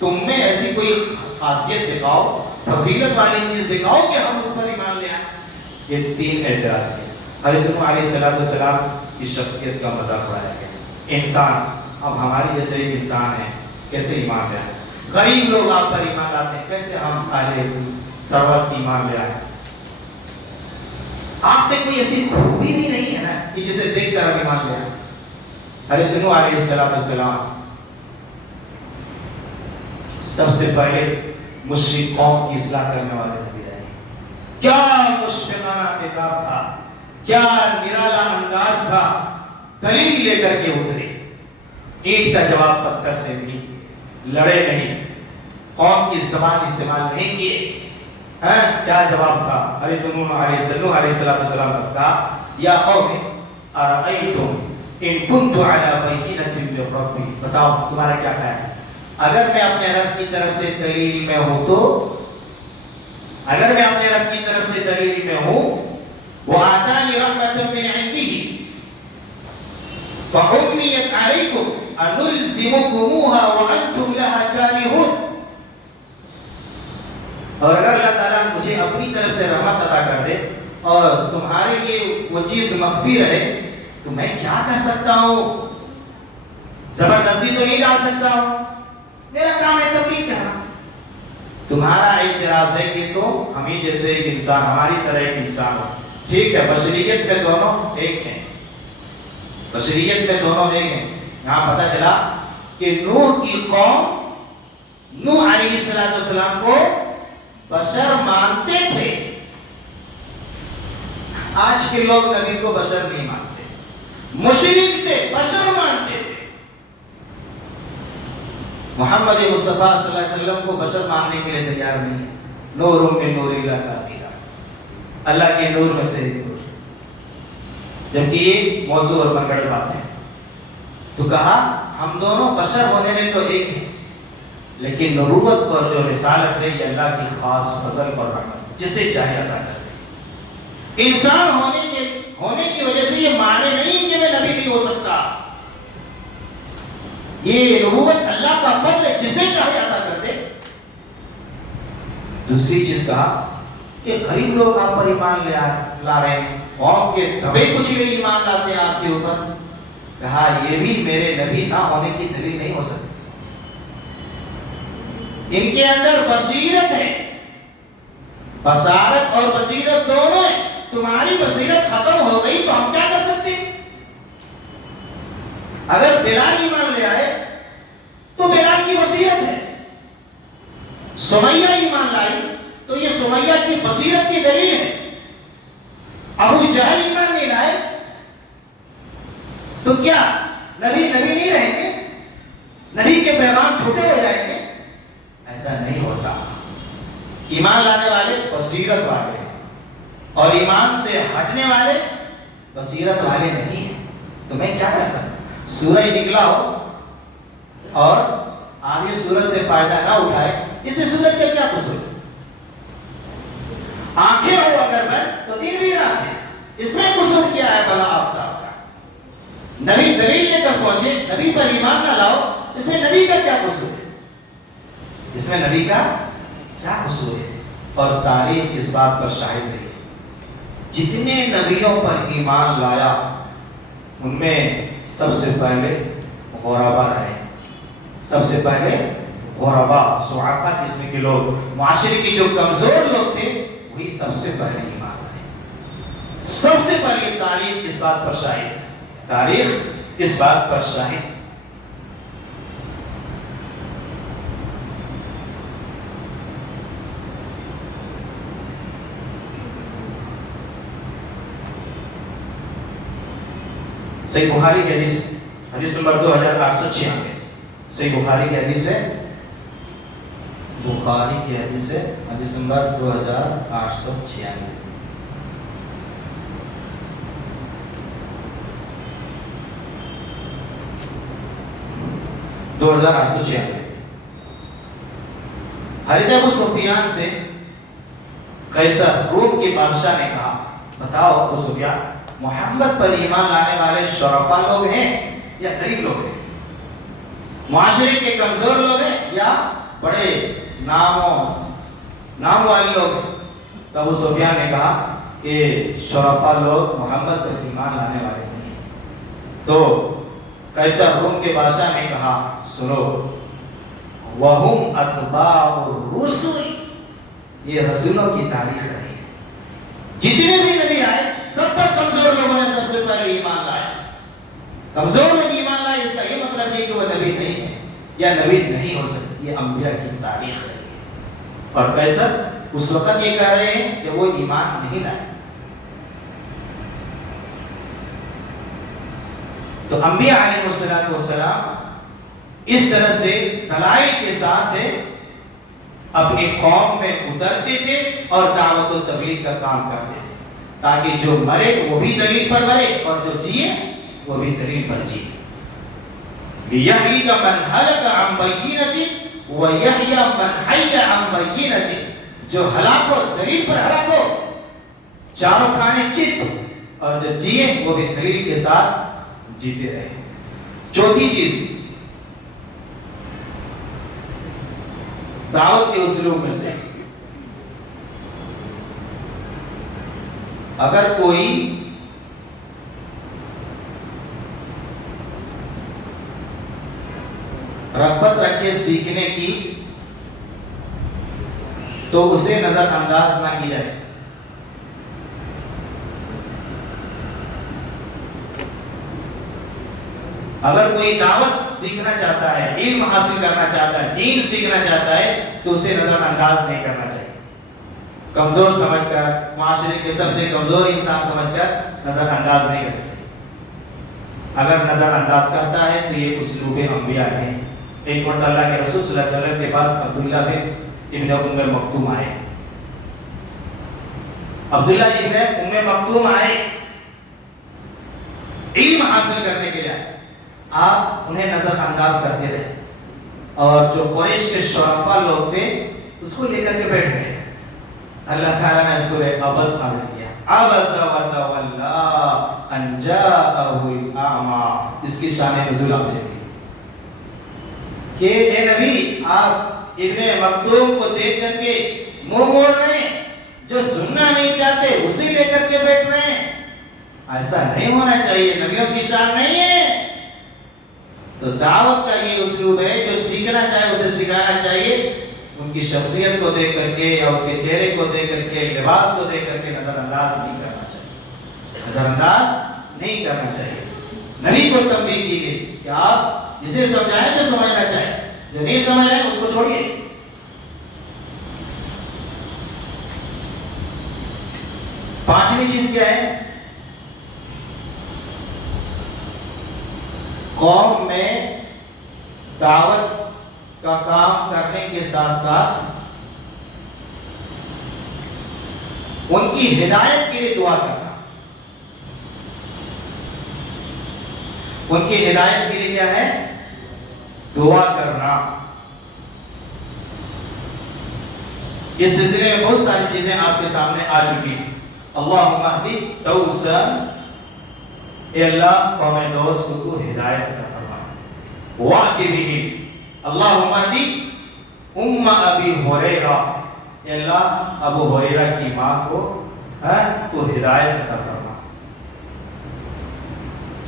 تم میں ایسی کوئی خاصیت دکھاؤ، فضیلت والی چیز دکھاؤ کہ ہم اس پر ایمان لے آئیں۔ یہ تین اعتراض ہیں۔ حضرت نوح علیہ السلام کی شخصیت کا مذاق اڑایا گیا، انسان، اب ہماری جیسے ایک انسان ہے، کیسے ایمان لے آئیں؟ غریب لوگ آپ پر ایمان لاتے ہیں، کیسے ہم اہل ثروت ایمان لے آئیں؟ آپ میں کوئی ایسی خوبی بھی نہیں ہے نا کہ جسے دیکھ کر ہم ایمان لے آئیں۔ حضرت نوح علیہ السلام سب سے پہلے مشرک قوم کی اصلاح کرنے والے نبی رہے، کیا مشفقانہ خطاب تھا، کیا نرالا انداز تھا، دلیل لے کر کے اترے، اینٹ کا جواب پتھر سے بھی، لڑے نہیں، قوم کی زبان استعمال نہیں کیے، کیا جواب تھا؟ حضرت نوح علیہ السلام نے کہا یا قوم ارأیتم ان کنت علی بینۃ من ربی، بتاؤ تمہارا کیا خیال ہے، اگر میں اپنے رب کی طرف سے دلیل میں ہوں تو، اگر میں اپنے رب کی طرف سے دلیل میں ہوں، وآتانی رحمۃ من عنده فعمیت علیکم انلزمکموها وانتم لها کارہون، اور اگر اللہ تعالیٰ مجھے اپنی طرف سے رحمت عطا کر دے اور تمہارے لیے وہ چیز مخفی رہے تو میں کیا کر سکتا ہوں؟ زبردستی تو نہیں ڈال سکتا ہوں، میرا کام ہے تبلیغ کرنا۔ تمہارا اعتراض ہے کہ تو ہمیں جیسے ایک انسان، ہماری طرح ایک انسان ہو، ٹھیک ہے، بشریت میں دونوں ایک ہیں، بشریت میں دونوں ایک ہیں۔ یہاں پتہ چلا کہ نوح کی قوم نوح علیہ السلام کو بشر مانتے تھے، آج کے لوگ نبی کو بشر نہیں مانتے، مشرک تھے، بشر مانتے تھے۔ محمد مصطفیٰ صلی اللہ علیہ وسلم کو بشر ماننے کے لیے تیار نہیں، نور من نور اللہ کا دیدہ، اللہ کے نور میں سے ایک نور، جبکہ یہ موضوع اور منگڑ بات ہے۔ تو کہا ہم دونوں بشر ہونے میں تو ایک ہیں، لیکن نبوت کو جو رسالت ہے یہ اللہ کی خاص فضل اور رحمت، جسے چاہے عطا کر دے۔ انسان ہونے کی وجہ سے یہ مانے نہیں کہ میں نبی نہیں ہو سکتا، یہ نبوت اللہ کا فضل ہے، جسے چاہے عطا کر دے۔ دوسری چیز کہا کہ غریب لوگ آپ پر ایمان لا رہے ہیں، قوم کے دبے کچھ لوگ ایمان لاتے ہیں آپ کے اوپر، کہا یہ بھی میرے نبی نہ ہونے کی دلیل نہیں ہو سکتی، ان کے اندر بصیرت ہے، بصارت اور بصیرت دونوں ہیں، تمہاری بصیرت ختم ہو گئی تو ہم کیا کر سکتے ہیں؟ اگر بلال ایمان لے آئے تو بلال کی بصیرت ہے، سمیہ ایمان لائی تو یہ سمیہ کی بصیرت کی دلیل ہے، ابو جہل ایمان نہیں لائے تو کیا نبی نہیں رہیں گے؟ نبی کے پیغام چھوٹے ہو جائیں گے؟ ایسا نہیں ہوتا، ایمان لانے والے بصیرت والے ہیں، اور ایمان سے ہٹنے والے بصیرت والے نہیں ہیں. تو میں کیا کر سکتا؟ سورج نکلا ہو اور آدمی سورج سے فائدہ نہ اٹھائے، اس میں سورج کا کیا قصور ہے؟ آنکھیں ہو اگر بند تو دن بھی رات ہے، اس میں قصور کیا ہے بلا آفتاب کا؟ نبی دلیل لے کر پہنچے، نبی پر ایمان نہ لاؤ، اس میں نبی کا کیا قصور ہے؟ اس میں نبی کا کیا قصور ہے؟ اور تاریخ اس بات پر شاہد رہی، جتنے نبیوں پر ایمان لایا ان میں سب سے پہلے غربا رہے. سب سے پہلے غربا، صحافہ قسم کے لوگ، معاشرے کے جو کمزور لوگ تھے وہی سب سے پہلے ایمان لائے. سب سے پہلے تاریخ اس بات پر شاہد، تاریخ اس بات پر شاہد. صحیح بخاری کی حدیث، حدیث نمبر 2896. صحیح بخاری کی حدیث ہے، بخاری کی حدیث ہے، حدیث نمبر 2896. حضرت ابو سفیان سے قیصر روم کے بادشاہ نے کہا، بتاؤ ابو سفیان، محمد پر ایمان لانے والے شرفا لوگ ہیں یا غریب لوگ ہیں؟ معاشرے کے کمزور لوگ ہیں یا بڑے نام والے لوگ ہیں؟ تو ابو سفیان نے کہا کہ شرفا لوگ محمد پر ایمان لانے والے نہیں ہیں. تو قیصر روم کے بادشاہ نے کہا، سنو، وَهُمْ أَتْبَاعُ الرُّسُلِ، یہ رسولوں کی تاریخ رہی ہے. جتنے بھی نبی آئے سب پر کمزور لوگوں نے سب سے پہلے ایمان لایا. کمزور لوگ ایمان لائے، اس کا یہ مطلب نہیں کہ وہ نبی نہیں ہے یا نبی نہیں ہو سکتی. یہ انبیاء کی تاریخ رہی ہے. اور قیصر اس وقت یہ کہہ رہے ہیں کہ وہ ایمان نہیں لائے. تو انبیاء علیہ السلام اس طرح سے دلائل کے ساتھ اپنی قوم میں اترتے تھے اور دعوت و تبلیغ کا کام کرتے تھے، تاکہ جو مرے وہ بھی دلیل پر مرے اور جو جیے وہ بھی دلیل پر جیے. لِيَهْلِكَ مَنْ هَلَكَ عَنْ بَيِّنَةٍ وَيَحْيَىٰ مَنْ حَيَّ عَنْ بَيِّنَةٍ، جو ہلاک ہو دلیل پر ہلاک ہو، چاروں کھانے چت، اور جو جیے وہ بھی دلیل کے ساتھ جیتے رہے. چوتھی چیز دعوت کے اسلوب میں سے، اگر کوئی رغبت رکھے سیکھنے کی تو اسے نظر انداز نہ کیا جائے. اگر کوئی دعوت سیکھنا چاہتا ہے، علم حاصل کرنا چاہتا ہے، دین سیکھنا چاہتا ہے تو اسے نظر انداز نہیں کرنا چاہیے. کمزور سمجھ کر، معاشرے کے سب سے کمزور انسان سمجھ کر نظر انداز نہیں کرنا چاہیے. اگر نظر انداز کرتا ہے تو یہ اسلوب انبیاء ہے. ایک مرتبہ اللہ کے رسول صلی اللہ علیہ وسلم کے پاس عبداللہ بن ام مکتوم آئے. عبداللہ ابن ام مکتوم آئے علم حاصل کرنے کے لیے. آپ انہیں نظر انداز کرتے رہے اور جو قریش کے شرفا لوگ تھے اس کو لے کر کے بیٹھ گئے. اللہ تعالیٰ نے سورہ عبس نازل کیا، عبس وتولی ان جاءہ الاعمی. اس کی شان نزول آپ دیکھیں کہ اے نبی، آپ ابن مکتوم کو دیکھ کر کے منہ موڑ رہے ہیں، جو سننا نہیں چاہتے اسی لے کر کے بیٹھ رہے ہیں. ایسا نہیں ہونا چاہیے، نبیوں کی شان نہیں ہے. تو دعوت کا یہ اسلوب ہے، جو سیکھنا چاہے اسے سکھانا چاہیے. ان کی شخصیت کو دیکھ کر کے یا اس کے چہرے کو دیکھ کر کے، لباس کو دیکھ کر کے نظر انداز نہیں کرنا چاہیے. نظر انداز نہیں کرنا چاہیے. نبی کو تنبیہ کی گئی کہ آپ جسے سمجھائیں جو سمجھنا چاہے، جو نہیں سمجھ رہے اس کو چھوڑیے. پانچویں چیز کیا ہے؟ قوم میں دعوت کا کام کرنے کے ساتھ ساتھ ان کی ہدایت کے لیے دعا کرنا. ان کی ہدایت کے لیے کیا ہے؟ دعا کرنا. اس سلسلے میں بہت ساری چیزیں آپ کے سامنے آ چکی ہیں. اللہم اہدی دوسا، اے اللہ قوم دوس کو تو ہدایت عطا فرما. واقع بھی اللہم اہدی ام ابی ہریرہ، اے اللہ ابو ہریرہ کی ماں کو تو ہدایت عطا فرما.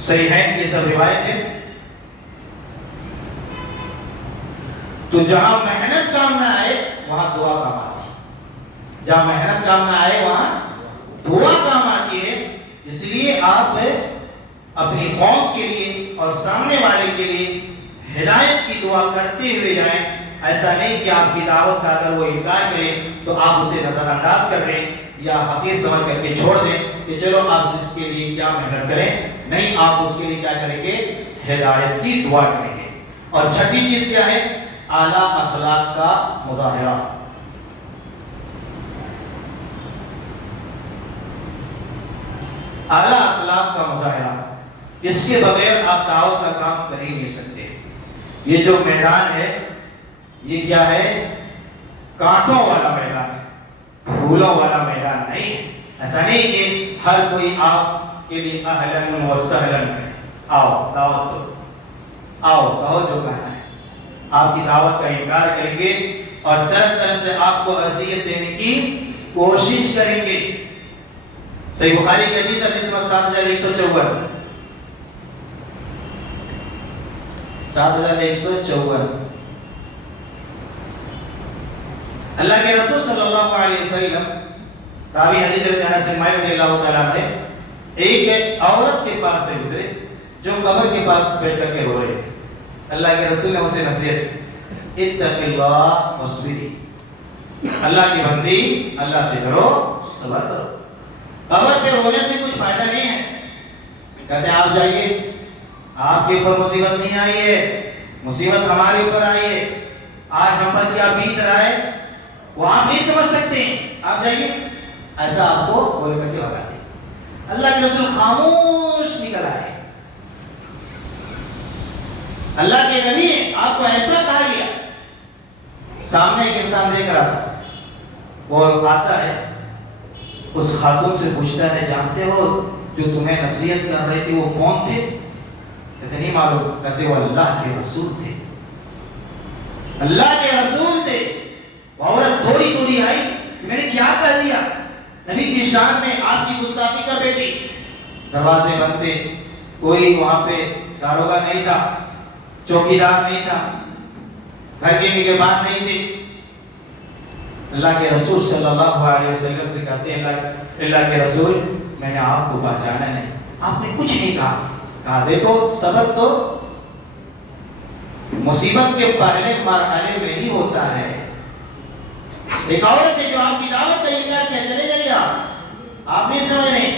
صحیحین کی سب روایت ہے. تو جہاں محنت کام نہ آئے وہاں دعا کام آتی ہے. جہاں محنت کام نہ آئے وہاں دعا کام آتی ہے. اس لیے آپ اپنی قوم کے لیے اور سامنے والے کے لیے ہدایت کی دعا کرتے ہوئے جائیں. ایسا نہیں کہ آپ کی دعوت کا اگر وہ انکار کرے تو آپ اسے نظر انداز کر دیں یا حقیر سمجھ کر کے چھوڑ دیں کہ چلو آپ اس کے لیے کیا محنت کریں. نہیں، آپ اس کے لیے کیا کریں گے؟ ہدایت کی دعا کریں گے. اور چھٹی چیز کیا ہے؟ اعلیٰ اخلاق کا مظاہرہ. اعلیٰ اخلاق کا مظاہرہ، اس کے بغیر آپ دعوت کا کام کر ہی نہیں سکتے. یہ جو میدان ہے یہ کیا ہے؟ کانٹوں والا میدان ہے، پھولوں والا میدان نہیں ہے. ایسا نہیں کہ ہر کوئی آپ کے لیے اہلاً و سہلاً آؤ دعوت دو، آؤ کہو جو کہنا ہے. آپ کی دعوت کا انکار کریں گے اور طرح طرح سے آپ کو اذیت دینے کی کوشش کریں گے. صحیح بخاری کی حدیث نمبر 7154. 7154. اللہ کے رسول صلی اللہ علیہ وسلم، راوی حدیث انس بن مالک رضی اللہ تعالیٰ عنہ، ایک عورت کے پاس سے گزرے جو قبر کے پاس بیٹھ کر کے رو رہے تھے. اللہ کے رسول نے اسے نصیحت، اتق اللہ واصبری، اللہ کی بندی اللہ سے ڈرو صبر کرو. قبر پہ رونے سے کچھ فائدہ نہیں ہے. کہتے ہیں آپ جائیے، آپ کے اوپر مصیبت نہیں آئی ہے، مصیبت ہمارے اوپر آئی ہے. آج ہم پر کیا بیت رہا ہے وہ آپ نہیں سمجھ سکتے ہیں، آپ جائیے. ایسا آپ کو بول کر کے بھگا دیں. اللہ کے رسول خاموش نکل آئے. اللہ کے نبی آپ کو ایسا کہا گیا. سامنے ایک انسان دیکھ رہا تھا، وہ آتا ہے اس خاتون سے پوچھتا ہے جانتے ہو جو تمہیں نصیحت کر رہے تھے وہ کون تھے؟ کہتے نہیں معلوم. کہتے وہ اللہ کے رسول تھے، اللہ کے رسول تھے. وہ عورت تھوڑی تھوڑی آئی کہ میں نے کیا کر دیا؟ نبی کی شان میں آپ کی گستاخی کر بیٹھی. دروازے بند تھے، کوئی وہاں پہ داروغہ نہیں تھا، چوکیدار نہیں تھا، گھر کے نگہبان نہیں تھے. اللہ کے رسول صلی اللہ علیہ وسلم سے کہتے ہیں اللہ کے رسول میں نے آپ کو پہچانا نہیں. آپ نے کچھ نہیں کہا. کہا دیکھو صبر تو مصیبت کے پہلے مرحلے میں ہی ہوتا ہے. ایک عورت ہے جو آپ کی دعوت کا انکار کیا، چلے جائیے آپ نہیں سمجھ رہے.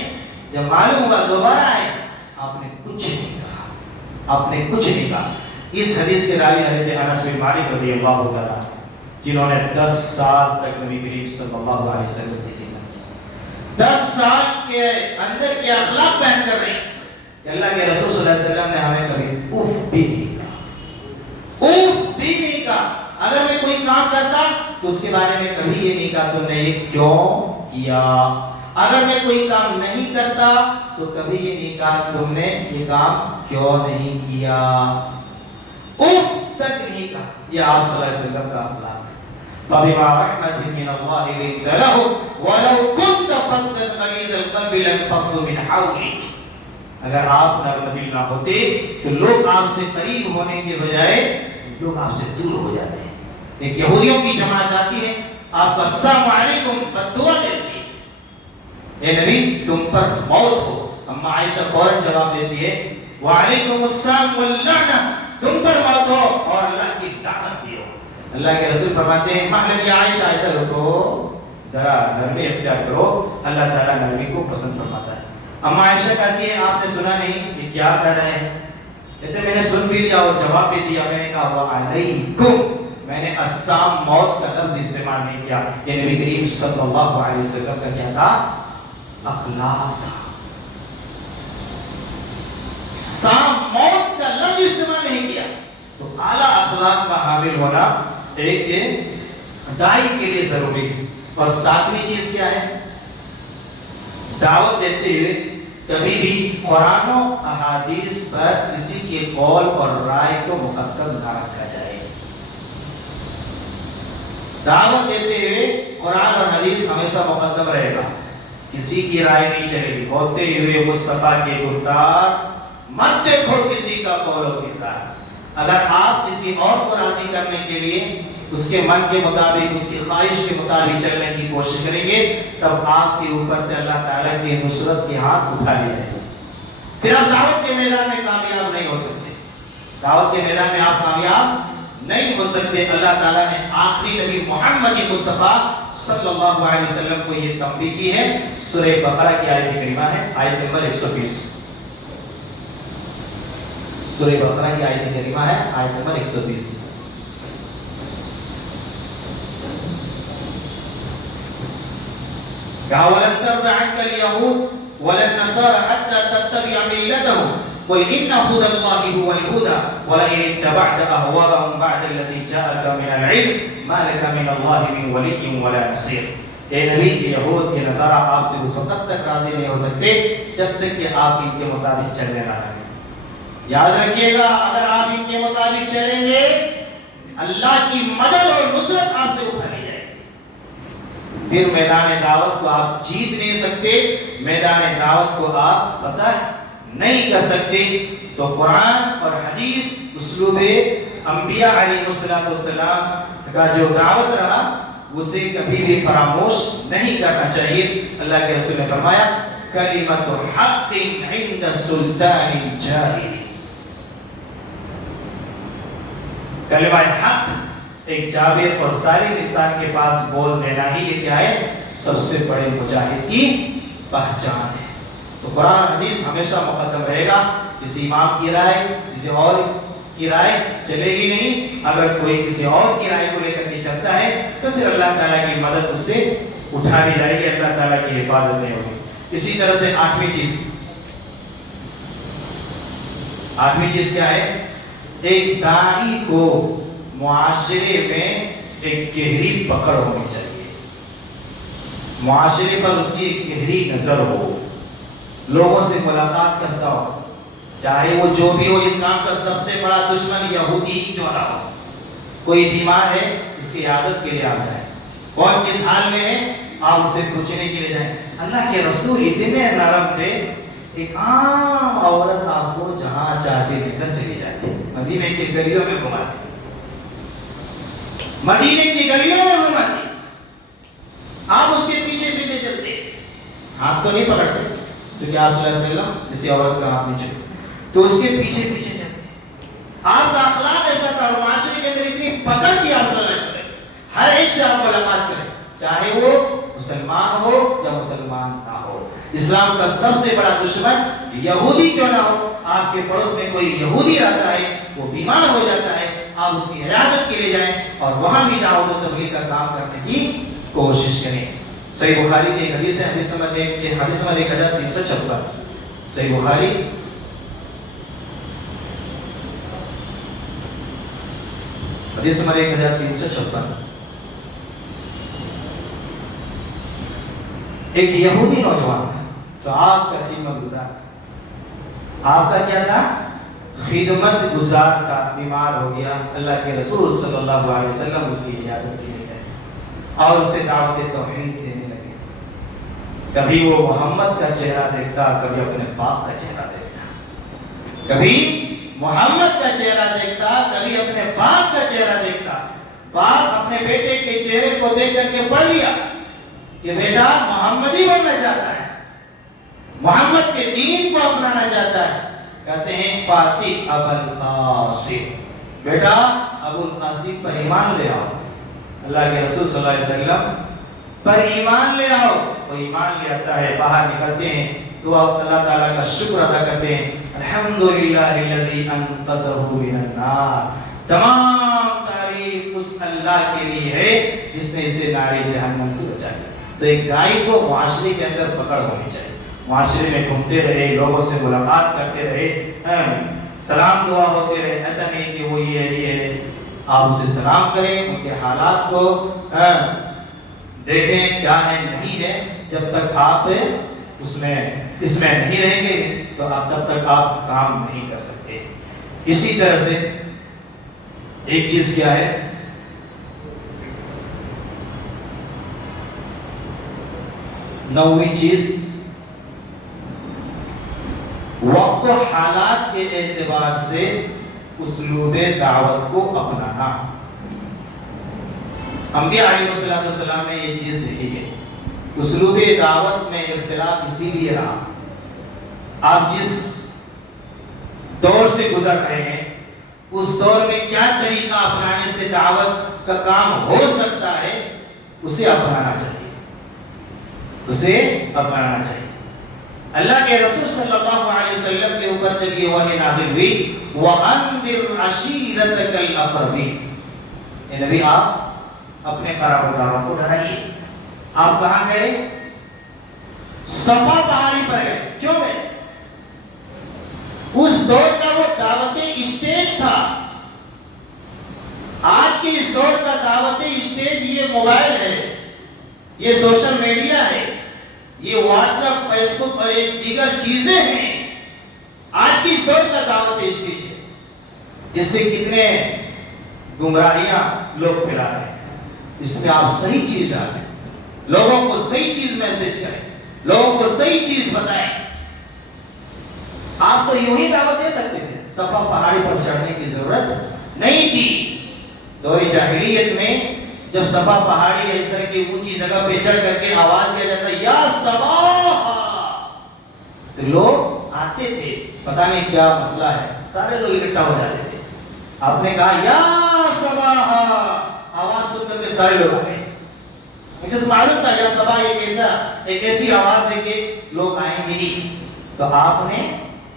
جب معلوم ہوا دوبارہ آئے آپ نے کچھ نہیں کہا، آپ نے کچھ نہیں کہا. اس حدیث کے راوی حضرت انس بن مالک رضی اللہ تعالیٰ جنہوں نے 10 سال تک نبی کریم صلی اللہ علیہ وسلم کی خدمت کی. 10 سال کے اندر کے اخلاق بیان کر رہے ہیں کہ اللہ کے رسول صلی اللہ علیہ وسلم نے ہمیں کبھی اف بھی نہیں کہا، اف بھی نہیں کہا. اگر میں کوئی کام کرتا تو اس کے بارے میں کبھی یہ نہیں کہا تم نے یہ کیوں کیا. اگر میں کوئی کام نہیں کرتا تو کبھی یہ نہیں کہا تم نے یہ کام کیوں نہیں کیا. اف تک نہیں کہا. یہ آپ صلی اللہ علیہ وسلم کا اخلاق ہے. فَبِمَا رَحْمَةٍ مِّنَ اللَّهِ لِنْتَ لَهُمْ وَلَوْ كُنْتَ فَظًّا غَلِيظَ الْقَلْبِ لَانفَضُّوا مِنْ حَوْلِكَ. اگر آپ نرم دل نہ ہوتے تو لوگ آپ سے قریب ہونے کے بجائے لوگ آپ سے دور ہو جاتے ہیں. ایک یہودیوں کی جماعت آتی ہے، آپ کا السلام علیکم بد دعا دیتی ہے، اے نبی تم پر موت ہو. اما عائشہ فوراً جواب دیتی ہے وعلیکم السلام واللعنہ، تم پر موت ہو اور اللہ کی لعنت بھی ہو. اللہ کے رسول فرماتے ہیں مہلن یا عائشہ، عائشہ رکو ذرا نرمی اختیار کرو، اللہ تعالیٰ نرمی کو پسند فرماتا ہے. اما عائشہ کہتی ہے آپ نے سنا نہیں یہ کیا کر رہے ہیں؟ کہتے میں نے سن بھی لیا اور جواب بھی دیا. میں نے کہا وعلیکم، میں نے السام موت کا لفظ استعمال نہیں کیا. یہ نبی کریم صلی اللہ علیہ وسلم کا کیا تھا؟ اخلاق تھا. سام موت کا لفظ استعمال نہیں کیا. تو اعلیٰ اخلاق کا حامل ہونا ایک داعی کے لیے ضروری ہے. اور ساتویں چیز کیا ہے؟ دعوت دیتے ہوئے کبھی بھی قرآن و احادیث پر کسی کے قول اور رائے کو مقدم نہ رکھا جائے. دعوت دیتے ہوئے قرآن اور حدیث ہمیشہ مقدم رہے گا. کسی کی رائے نہیں چلے گی. ہوتے ہوئے مصطفیٰ کے گفتار مت دیکھو کسی کا قول و کردار. اگر آپ کسی اور کو راضی کرنے کے لیے اس کے من کے مطابق اس کی خواہش کے مطابق چلنے کی کوشش کریں گے تب آپ کے اوپر سے اللہ تعالیٰ کی نصرت کے ہاتھ اٹھا لیا جائے گا. پھر آپ دعوت کے میدان میں کامیاب نہیں ہو سکتے. دعوت کے میدان میں آپ کامیاب نہیں ہو سکتے. اللہ تعالیٰ نے آخری نبی محمد مصطفیٰ صلی اللہ علیہ وسلم کو یہ تنبیہ کی ہے. سورہ بقرہ کی آیت کریمہ ہے، آیت نمبر 120. سورہ بقرہ کی آیت کریمہ ہے، آیت نمبر 120. کہا وَلَن تَرْضَ عَنْكَ الْيَهُودُ وَلَا النَّصَارَى حَتَّى تَتَّبِعَ مِلَّتَهُمْ قُلْ إِنَّ هُدَى اللَّهِ هُوَ الْهُدَى وَلَئِنِ اتَّبَعْتَ أَهْوَاءَهُمْ بَعْدَ الَّذِي جَاءَكَ مِنَ الْعِلْمِ مَا لَكَ مِنَ اللَّهِ مِنْ وَلِيٍّ وَلَا نَصِيرٍ. اے نبی، یہود کے نصارہ آپ سے اس وقت تک راضی نہیں ہو سکتے جب تک کہ آپ ان کے مطابق چلنے نہ لگیں. یاد رکھیے گا، اگر آپ ان کے مطابق چلیں گے اللہ کی مدد اور نصرت آپ سے اٹھا لی جائے گی. پھر میدان دعوت کو آپ جیت نہیں سکتے، میدان دعوت کو آپ فتح نہیں کر سکتے. تو قرآن اور حدیث اسلوب انبیاء علیہ السلام کا جو دعوت رہا اسے کبھی بھی فراموش نہیں کرنا چاہیے. اللہ کے رسول نے فرمایا کلمۃ حق عند سلطان جاہل. کلمہ حق ایک جاوید اور ظالم انسان کے پاس بول دینا ہی یہ کیا ہے؟ سب سے بڑے مجاہد کی پہچان ہے. تو قرآن حدیث ہمیشہ مقدم رہے گا. کسی امام کی رائے، کسی اور کی رائے چلے گی نہیں. اگر کوئی کسی اور کی رائے کو لے کر کے چلتا ہے تو پھر اللہ تعالیٰ کی مدد اس سے اٹھا لی جائے گی، اللہ تعالیٰ کی حفاظت نہیں ہوگی. اسی طرح سے آٹھویں چیز کیا ہے؟ ایک داعی کو معاشرے میں ایک گہری پکڑ ہونی چاہیے. معاشرے پر اس کی ایک گہری نظر ہو، لوگوں سے ملاقات کرتا ہو، چاہے وہ جو بھی ہو. اسلام کا سب سے بڑا دشمن یہودی ہی کیوں نہ ہو. کوئی بیمار ہے، اس کی عادت کے لیے آپ جائیں. کون کس حال میں ہے، آپ اسے پوچھنے کے لیے جائیں. اللہ کے رسول اتنے نرم تھے، ایک عام عورت آپ کو جہاں چاہتے لے کر چلی جاتی. مدینے کی گلیوں میں گھماتی، مدینے کی گلیوں میں گھماتی. آپ اس کے پیچھے پیچھے چلتے، ہاتھ تو نہیں پکڑتے کیونکہ آپ صلی اللہ علیہ وسلم کسی عورت کا ہاتھ نہیں چلتے، تو اس کے پیچھے پیچھے چلتے. آپ کا اخلاق ایسا تھا اور معاشرے کے اندر اتنی پکڑ کی آپ صلی اللہ علیہ وسلم ہر ایک سے آپ ملاقات کریں، چاہے وہ مسلمان ہو یا مسلمان نہ ہو. اسلام کا سب سے بڑا دشمن یہودی کیوں نہ ہو. آپ کے پڑوس میں کوئی یہودی رہتا ہے، وہ بیمار ہو جاتا ہے، آپ اس کی عیادت کے لیے جائیں اور وہاں بھی دعوت و تبلیغ کا کام کرنے کی کوشش کریں. صحیح بخاری کی ایک حدیث ہے، حدیث نمبر 1356. صحیح بخاری حدیث نمبر 1356. ایک یہودی نوجوان جو آپ کا خدمت گزار تھا. آپ کا کیا تھا؟ خدمت گزار تھا. بیمار ہو گیا، اللہ کے رسول صلی اللہ علیہ وسلم اس کی عیادت کے لیے گئے اور اسے دعوت توحید دینے لگے. کبھی وہ محمد کا چہرہ دیکھتا، کبھی اپنے باپ کا چہرہ دیکھتا. کبھی محمد کا چہرہ دیکھتا، کبھی اپنے باپ کا چہرہ دیکھتا. باپ اپنے بیٹے کے چہرے کو دیکھ کر کے پڑھ لیا کہ بیٹا محمدی بننا چاہتا ہے، محمد کے دین کو اپنانا چاہتا ہے. کہتے ہیں فاتح ابو القاسم، بیٹا ابو القاسم پر ایمان لے آؤ. اللہ کے رسول صلی اللہ علیہ وسلم پر ایمان لے آؤ. وہ ایمان لے آتا ہے، باہر نکلتے ہیں تو اللہ تعالیٰ کا شکر ادا کرتے ہیں. الحمدللہ الذی انقذہ من النار. تمام تعریف اس اس اللہ کے لیے ہے جس نے اسے نار جہنم سے بچا لیا۔ تو ایک داعی کو معاشرے کے اندر پکڑ ہونی چاہیے، معاشرے میں گھومتے رہے، لوگوں سے ملاقات کرتے رہے، سلام دعا ہوتے رہے، ایسا نہیں کہ وہ یہ ہے، آپ اسے سلام کریں، ان کے حالات کو دیکھیں کیا ہے نہیں ہے۔ جب تک آپ اس میں نہیں رہیں گے تو تب تک آپ کام نہیں کر سکتے۔ اسی طرح سے ایک چیز کیا ہے، نویں چیز وقت و حالات کے اعتبار سے اسلوب دعوت کو اپنانا۔ انبیاء علیہ السلام میں یہ چیز دیکھی گئی، اسلوب دعوت میں اختلاف اسی لیے رہا، آپ جس دور سے گزر رہے ہیں اس دور میں کیا طریقہ اپنانے سے دعوت کا کام ہو سکتا ہے اسے اپنانا چاہیے، اسے اپنانا چاہیے۔ اللہ کے رسول صلی اللہ علیہ وسلم کے اوپر جب یہ وحی نازل ہوئی وَأَنذِرْ عَشِيرَتَكَ الْأَقْرَبِينَ، اے نبی آپ اپنے قرابت داروں کو ڈرائیے۔ آپ کہاں گئے؟ صفا پہاڑی پر گئے۔ کیوں گئے؟ اس دور کا وہ دعوت اسٹیج تھا۔ آج کے اس دور کا دعوت اسٹیج یہ موبائل ہے، یہ سوشل میڈیا ہے، یہ واٹس ایپ، فیس بک اور ایک دیگر چیزیں ہیں۔ آج کی اس دور کا دعوت اسٹیج ہے۔ اس سے کتنے گمراہیاں لوگ پھیلا رہے ہیں۔ اس میں آپ صحیح چیز ڈالیں، لوگوں کو صحیح چیز میسج کریں، لوگوں کو صحیح چیز بتائیں۔ آپ تو یوں ہی دعوت دے سکتے تھے، صفا پہاڑی پر چڑھنے کی ضرورت نہیں تھی۔ دور جاہلیت میں جب صفا پہاڑی یا اس طرح کی اونچی جگہ پہ چڑھ کر کے آواز دیا جاتا یا صباح، تو لوگ آتے تھے، پتہ نہیں کیا مسئلہ ہے، سارے لوگ اکٹھا ہو جاتے تھے۔ آپ نے کہا یا صباح، آواز سن کر کے سارے لوگ آ گئے۔ مجھے تو معلوم تھا یا صباح ایک ایسی آواز ہے کہ لوگ آئیں گے ہی۔ تو آپ نے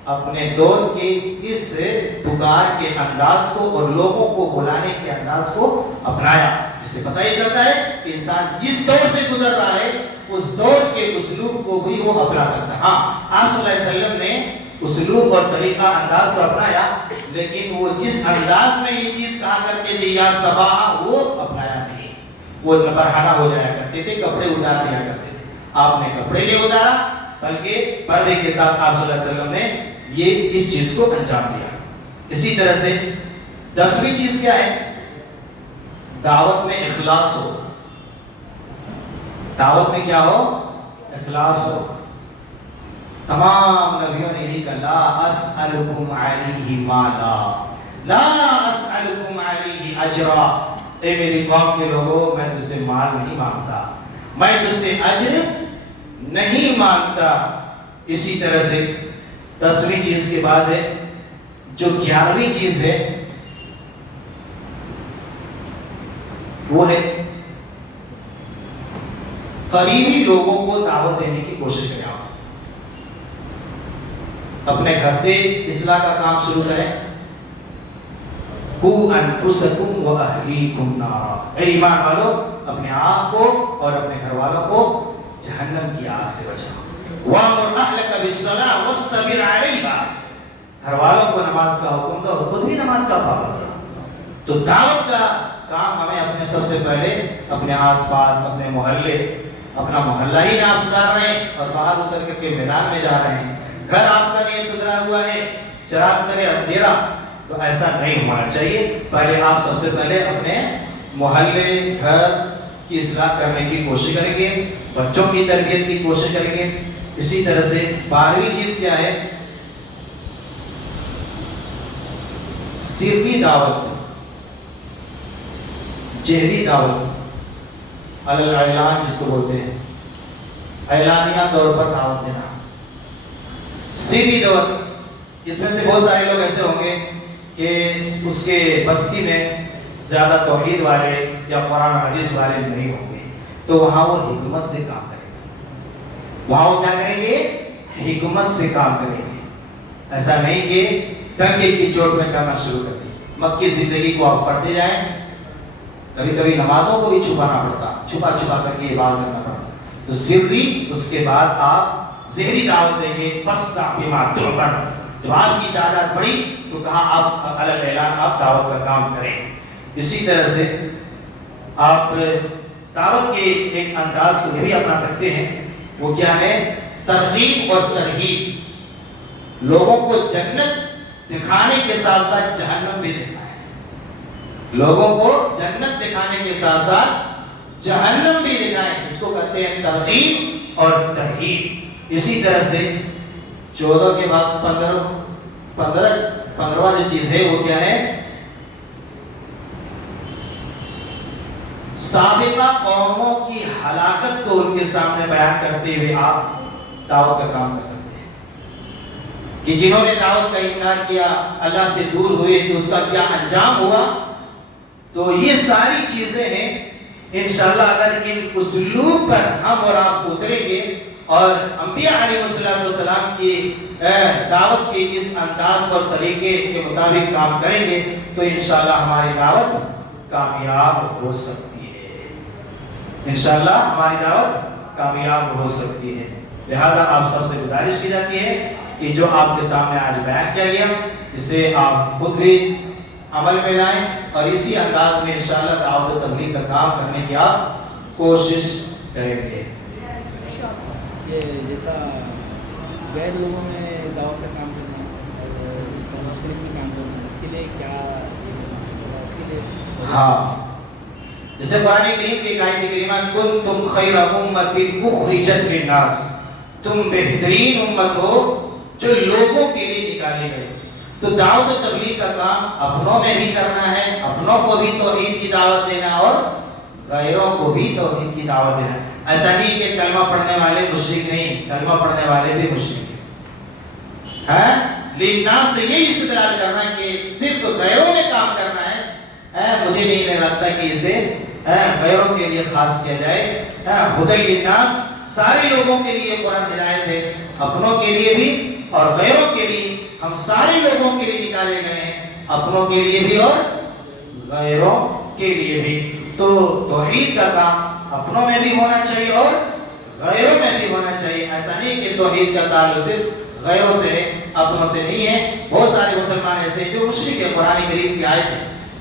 اپنے دور کے اس پکار کے انداز کو اور لوگوں کو بلانے کے انداز کو اپنایا۔ اس سے پتہ یہ چلتا ہے کہ انسان جس دور سے گزر رہا ہے اس دور کے اسلوب کو بھی وہ اپنا سکتا ہے۔ ہاں، آپ صلی اللہ علیہ وسلم نے اسلوب اور طریقہ انداز کو اپنایا، لیکن وہ جس انداز میں یہ چیز کہا کرتے تھے یا صباح، وہ اپنایا نہیں۔ وہ برہنہ ہو جایا کرتے تھے، کپڑے اتار دیا کرتے تھے۔ آپ نے کپڑے نہیں اتارا، بلکہ پردے کے ساتھ آپ صلی اللہ علیہ وسلم نے یہ اس چیز کو انجام دیا۔ اسی طرح سے 10ویں چیز کیا ہے؟ دعوت میں اخلاص ہو۔ دعوت میں کیا ہو؟ اخلاص ہو۔ تمام نبیوں نے یہی کہا لا اسألکم علیہ مالا، لا اسألکم علیہ اجرا، اے میری قوم کے لوگوں میں تجھ سے مال نہیں مانگتا، میں تجھ سے اجر نہیں مانگتا۔ اسی طرح سے 10ویں چیز کے بعد ہے جو 11ویں چیز ہے، وہ ہے قریبی لوگوں کو دعوت دینے کی کوشش کریں۔ آپ اپنے گھر سے اصلاح کا کام شروع کریں۔ قُوا أَنفُسَكُمْ وَأَهْلِيكُمْ نَارًا، اے ایمان والو اپنے آپ کو اور اپنے گھر والوں کو جہنم کی آگ سے بچاؤ۔ وَأْمُرْ أَهْلَكَ بِالصَّلَاةِ وَاسْتَبِرْ عَلَيْهَا، گھر والوں کو نماز کا حکم دو اور خود بھی نماز کا پابند رہو۔ تو دعوت کا کام ہمیں اپنے سب سے پہلے اپنے آس پاس، اپنے محلے، اپنا محلہ ہی نہ آپ سدھار رہے ہیں اور باہر اتر کر کے میدان میں جا رہے ہیں۔ گھر آپ کا نہیں سدھرا ہوا ہے، چراغ کرے اندھیرا، تو ایسا نہیں ہونا چاہیے۔ پہلے آپ سب سے پہلے اپنے محلے، گھر کی اصلاح کرنے کی کوشش کریں گے، بچوں کی تربیت کی کوشش کریں گے۔ اسی طرح سے 12ویں چیز کیا ہے؟ سری دعوت، جہری دعوت، اعلان جس کو بولتے ہیں، اعلانیہ طور پر دعوت دینا۔ سری دعوت، اس میں سے بہت سارے لوگ ایسے ہوں گے کہ اس کے بستی میں زیادہ توحید والے یا قرآن حدیث والے نہیں ہوں گے، تو وہاں وہ حکمت سے کام کریں گے۔ وہاں وہ کیا کریں گے؟ حکمت سے کام کریں گے۔ ایسا نہیں کہ ڈنکے کی چوٹ میں کرنا شروع کر دیں۔ مکی زندگی کو آپ پڑھتے جائیں، کبھی کبھی نمازوں کو بھی چھپانا پڑتا، چھپا چھپا کر کے عبادت کرنا پڑتا، تو سری اس کے بعد آپ ظہری دعوت دیں گے، فَاسْدَعْ بِمَا تُؤْمَرُ۔ جب آپ کی تعداد بڑھی تو کہا آپ علی الاعلان آپ دعوت کا کام کریں۔ اسی طرح سے آپ دعوت کے ایک انداز کو یہ بھی اپنا سکتے ہیں، وہ کیا ہے؟ ترغیب اور ترہیب، لوگوں کو جنت دکھانے کے ساتھ ساتھ جہنم بھی دکھائیں، لوگوں کو جنت دکھانے کے ساتھ ساتھ جہنم بھی دکھائیں، اس کو کہتے ہیں ترغیب اور ترہیب۔ اسی طرح سے 14 کے بعد 15واں جو چیز ہے وہ کیا ہے؟ سابقہ قوموں کی ہلاکت کو ان کے سامنے بیان کرتے ہوئے آپ دعوت کا کام کر سکتے ہیں کہ جنہوں نے دعوت کا انکار کیا، اللہ سے دور ہوئے، تو اس کا کیا انجام ہوا۔ تو یہ ساری چیزیں ہیں، انشاءاللہ اگر ان اسلوب پر ہم اور آپ اتریں گے اور انبیاء علیہ السلام کی دعوت کے اس انداز اور طریقے کے مطابق کام کریں گے تو انشاءاللہ ہماری دعوت کامیاب ہو سکتی ہے، انشاءاللہ ہماری دعوت کامیاب ہو سکتی ہے۔ لہذا آپ سب سے گزارش کی جاتی ہے کہ جو آپ کے سامنے آج بیان کیا گیا اسے آپ خود بھی عمل میں لائیں اور اسی انداز میں انشاءاللہ دعوت و تبلیغ کا کام کرنے کی آپ کوشش کریں گے۔ یہ جیسا غیر لوگوں میں دعوت کا کام کرنا اور مسلم میں کام کرنا، اس کے لیے کیا اس کے لیے؟ ہاں، جیسے قرآن کریم کی ایک آیت کریمہ کنتم خیر امت اخرجت للناس، تم بہترین امت ہو جو لوگوں کے لیے نکالے گئے۔ تو دعوت و تبلیغ کا کام اپنوں میں بھی کرنا ہے، اپنوں کو بھی توحید کی دعوت دینا اور غیروں کو بھی توحید کی دعوت دینا۔ ایسا نہیں کہ کلمہ پڑھنے والے مشرک نہیں، کلمہ پڑھنے والے بھی مشرک ہیں۔ للناس سے یہ استدلال کرنا کہ صرف غیروں میں کام کرنا ہے، مجھے نہیں لگتا کہ اسے غیروں کے لیے خاص کیا جائے۔ ہدی للناس سارے لوگوں کے لیے قرآن ہدایت ہے، اپنوں کے لیے بھی اور غیروں کے لیے، ہم سارے لوگوں کے لیے نکالے گئے ہیں، اپنوں کے لیے بھی اور غیروں کے لیے بھی۔ تو توحید کا کام اپنوں میں بھی ہونا چاہیے اور غیروں میں بھی ہونا چاہیے۔ ایسا نہیں کہ توحید کا تعلق صرف غیروں سے ہے، اپنوں سے نہیں ہے۔ بہت سارے مسلمان ایسے جو مشرک ہے، قرآن کریم کی آیت ہے،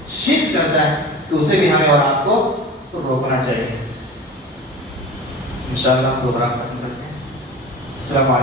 شرک کرتا ہے، تو اسے بھی ہمیں اور آپ کو روکنا چاہیے۔ انشاءاللہ پروگرام ختم کرتے ہیں۔ السلام علیکم۔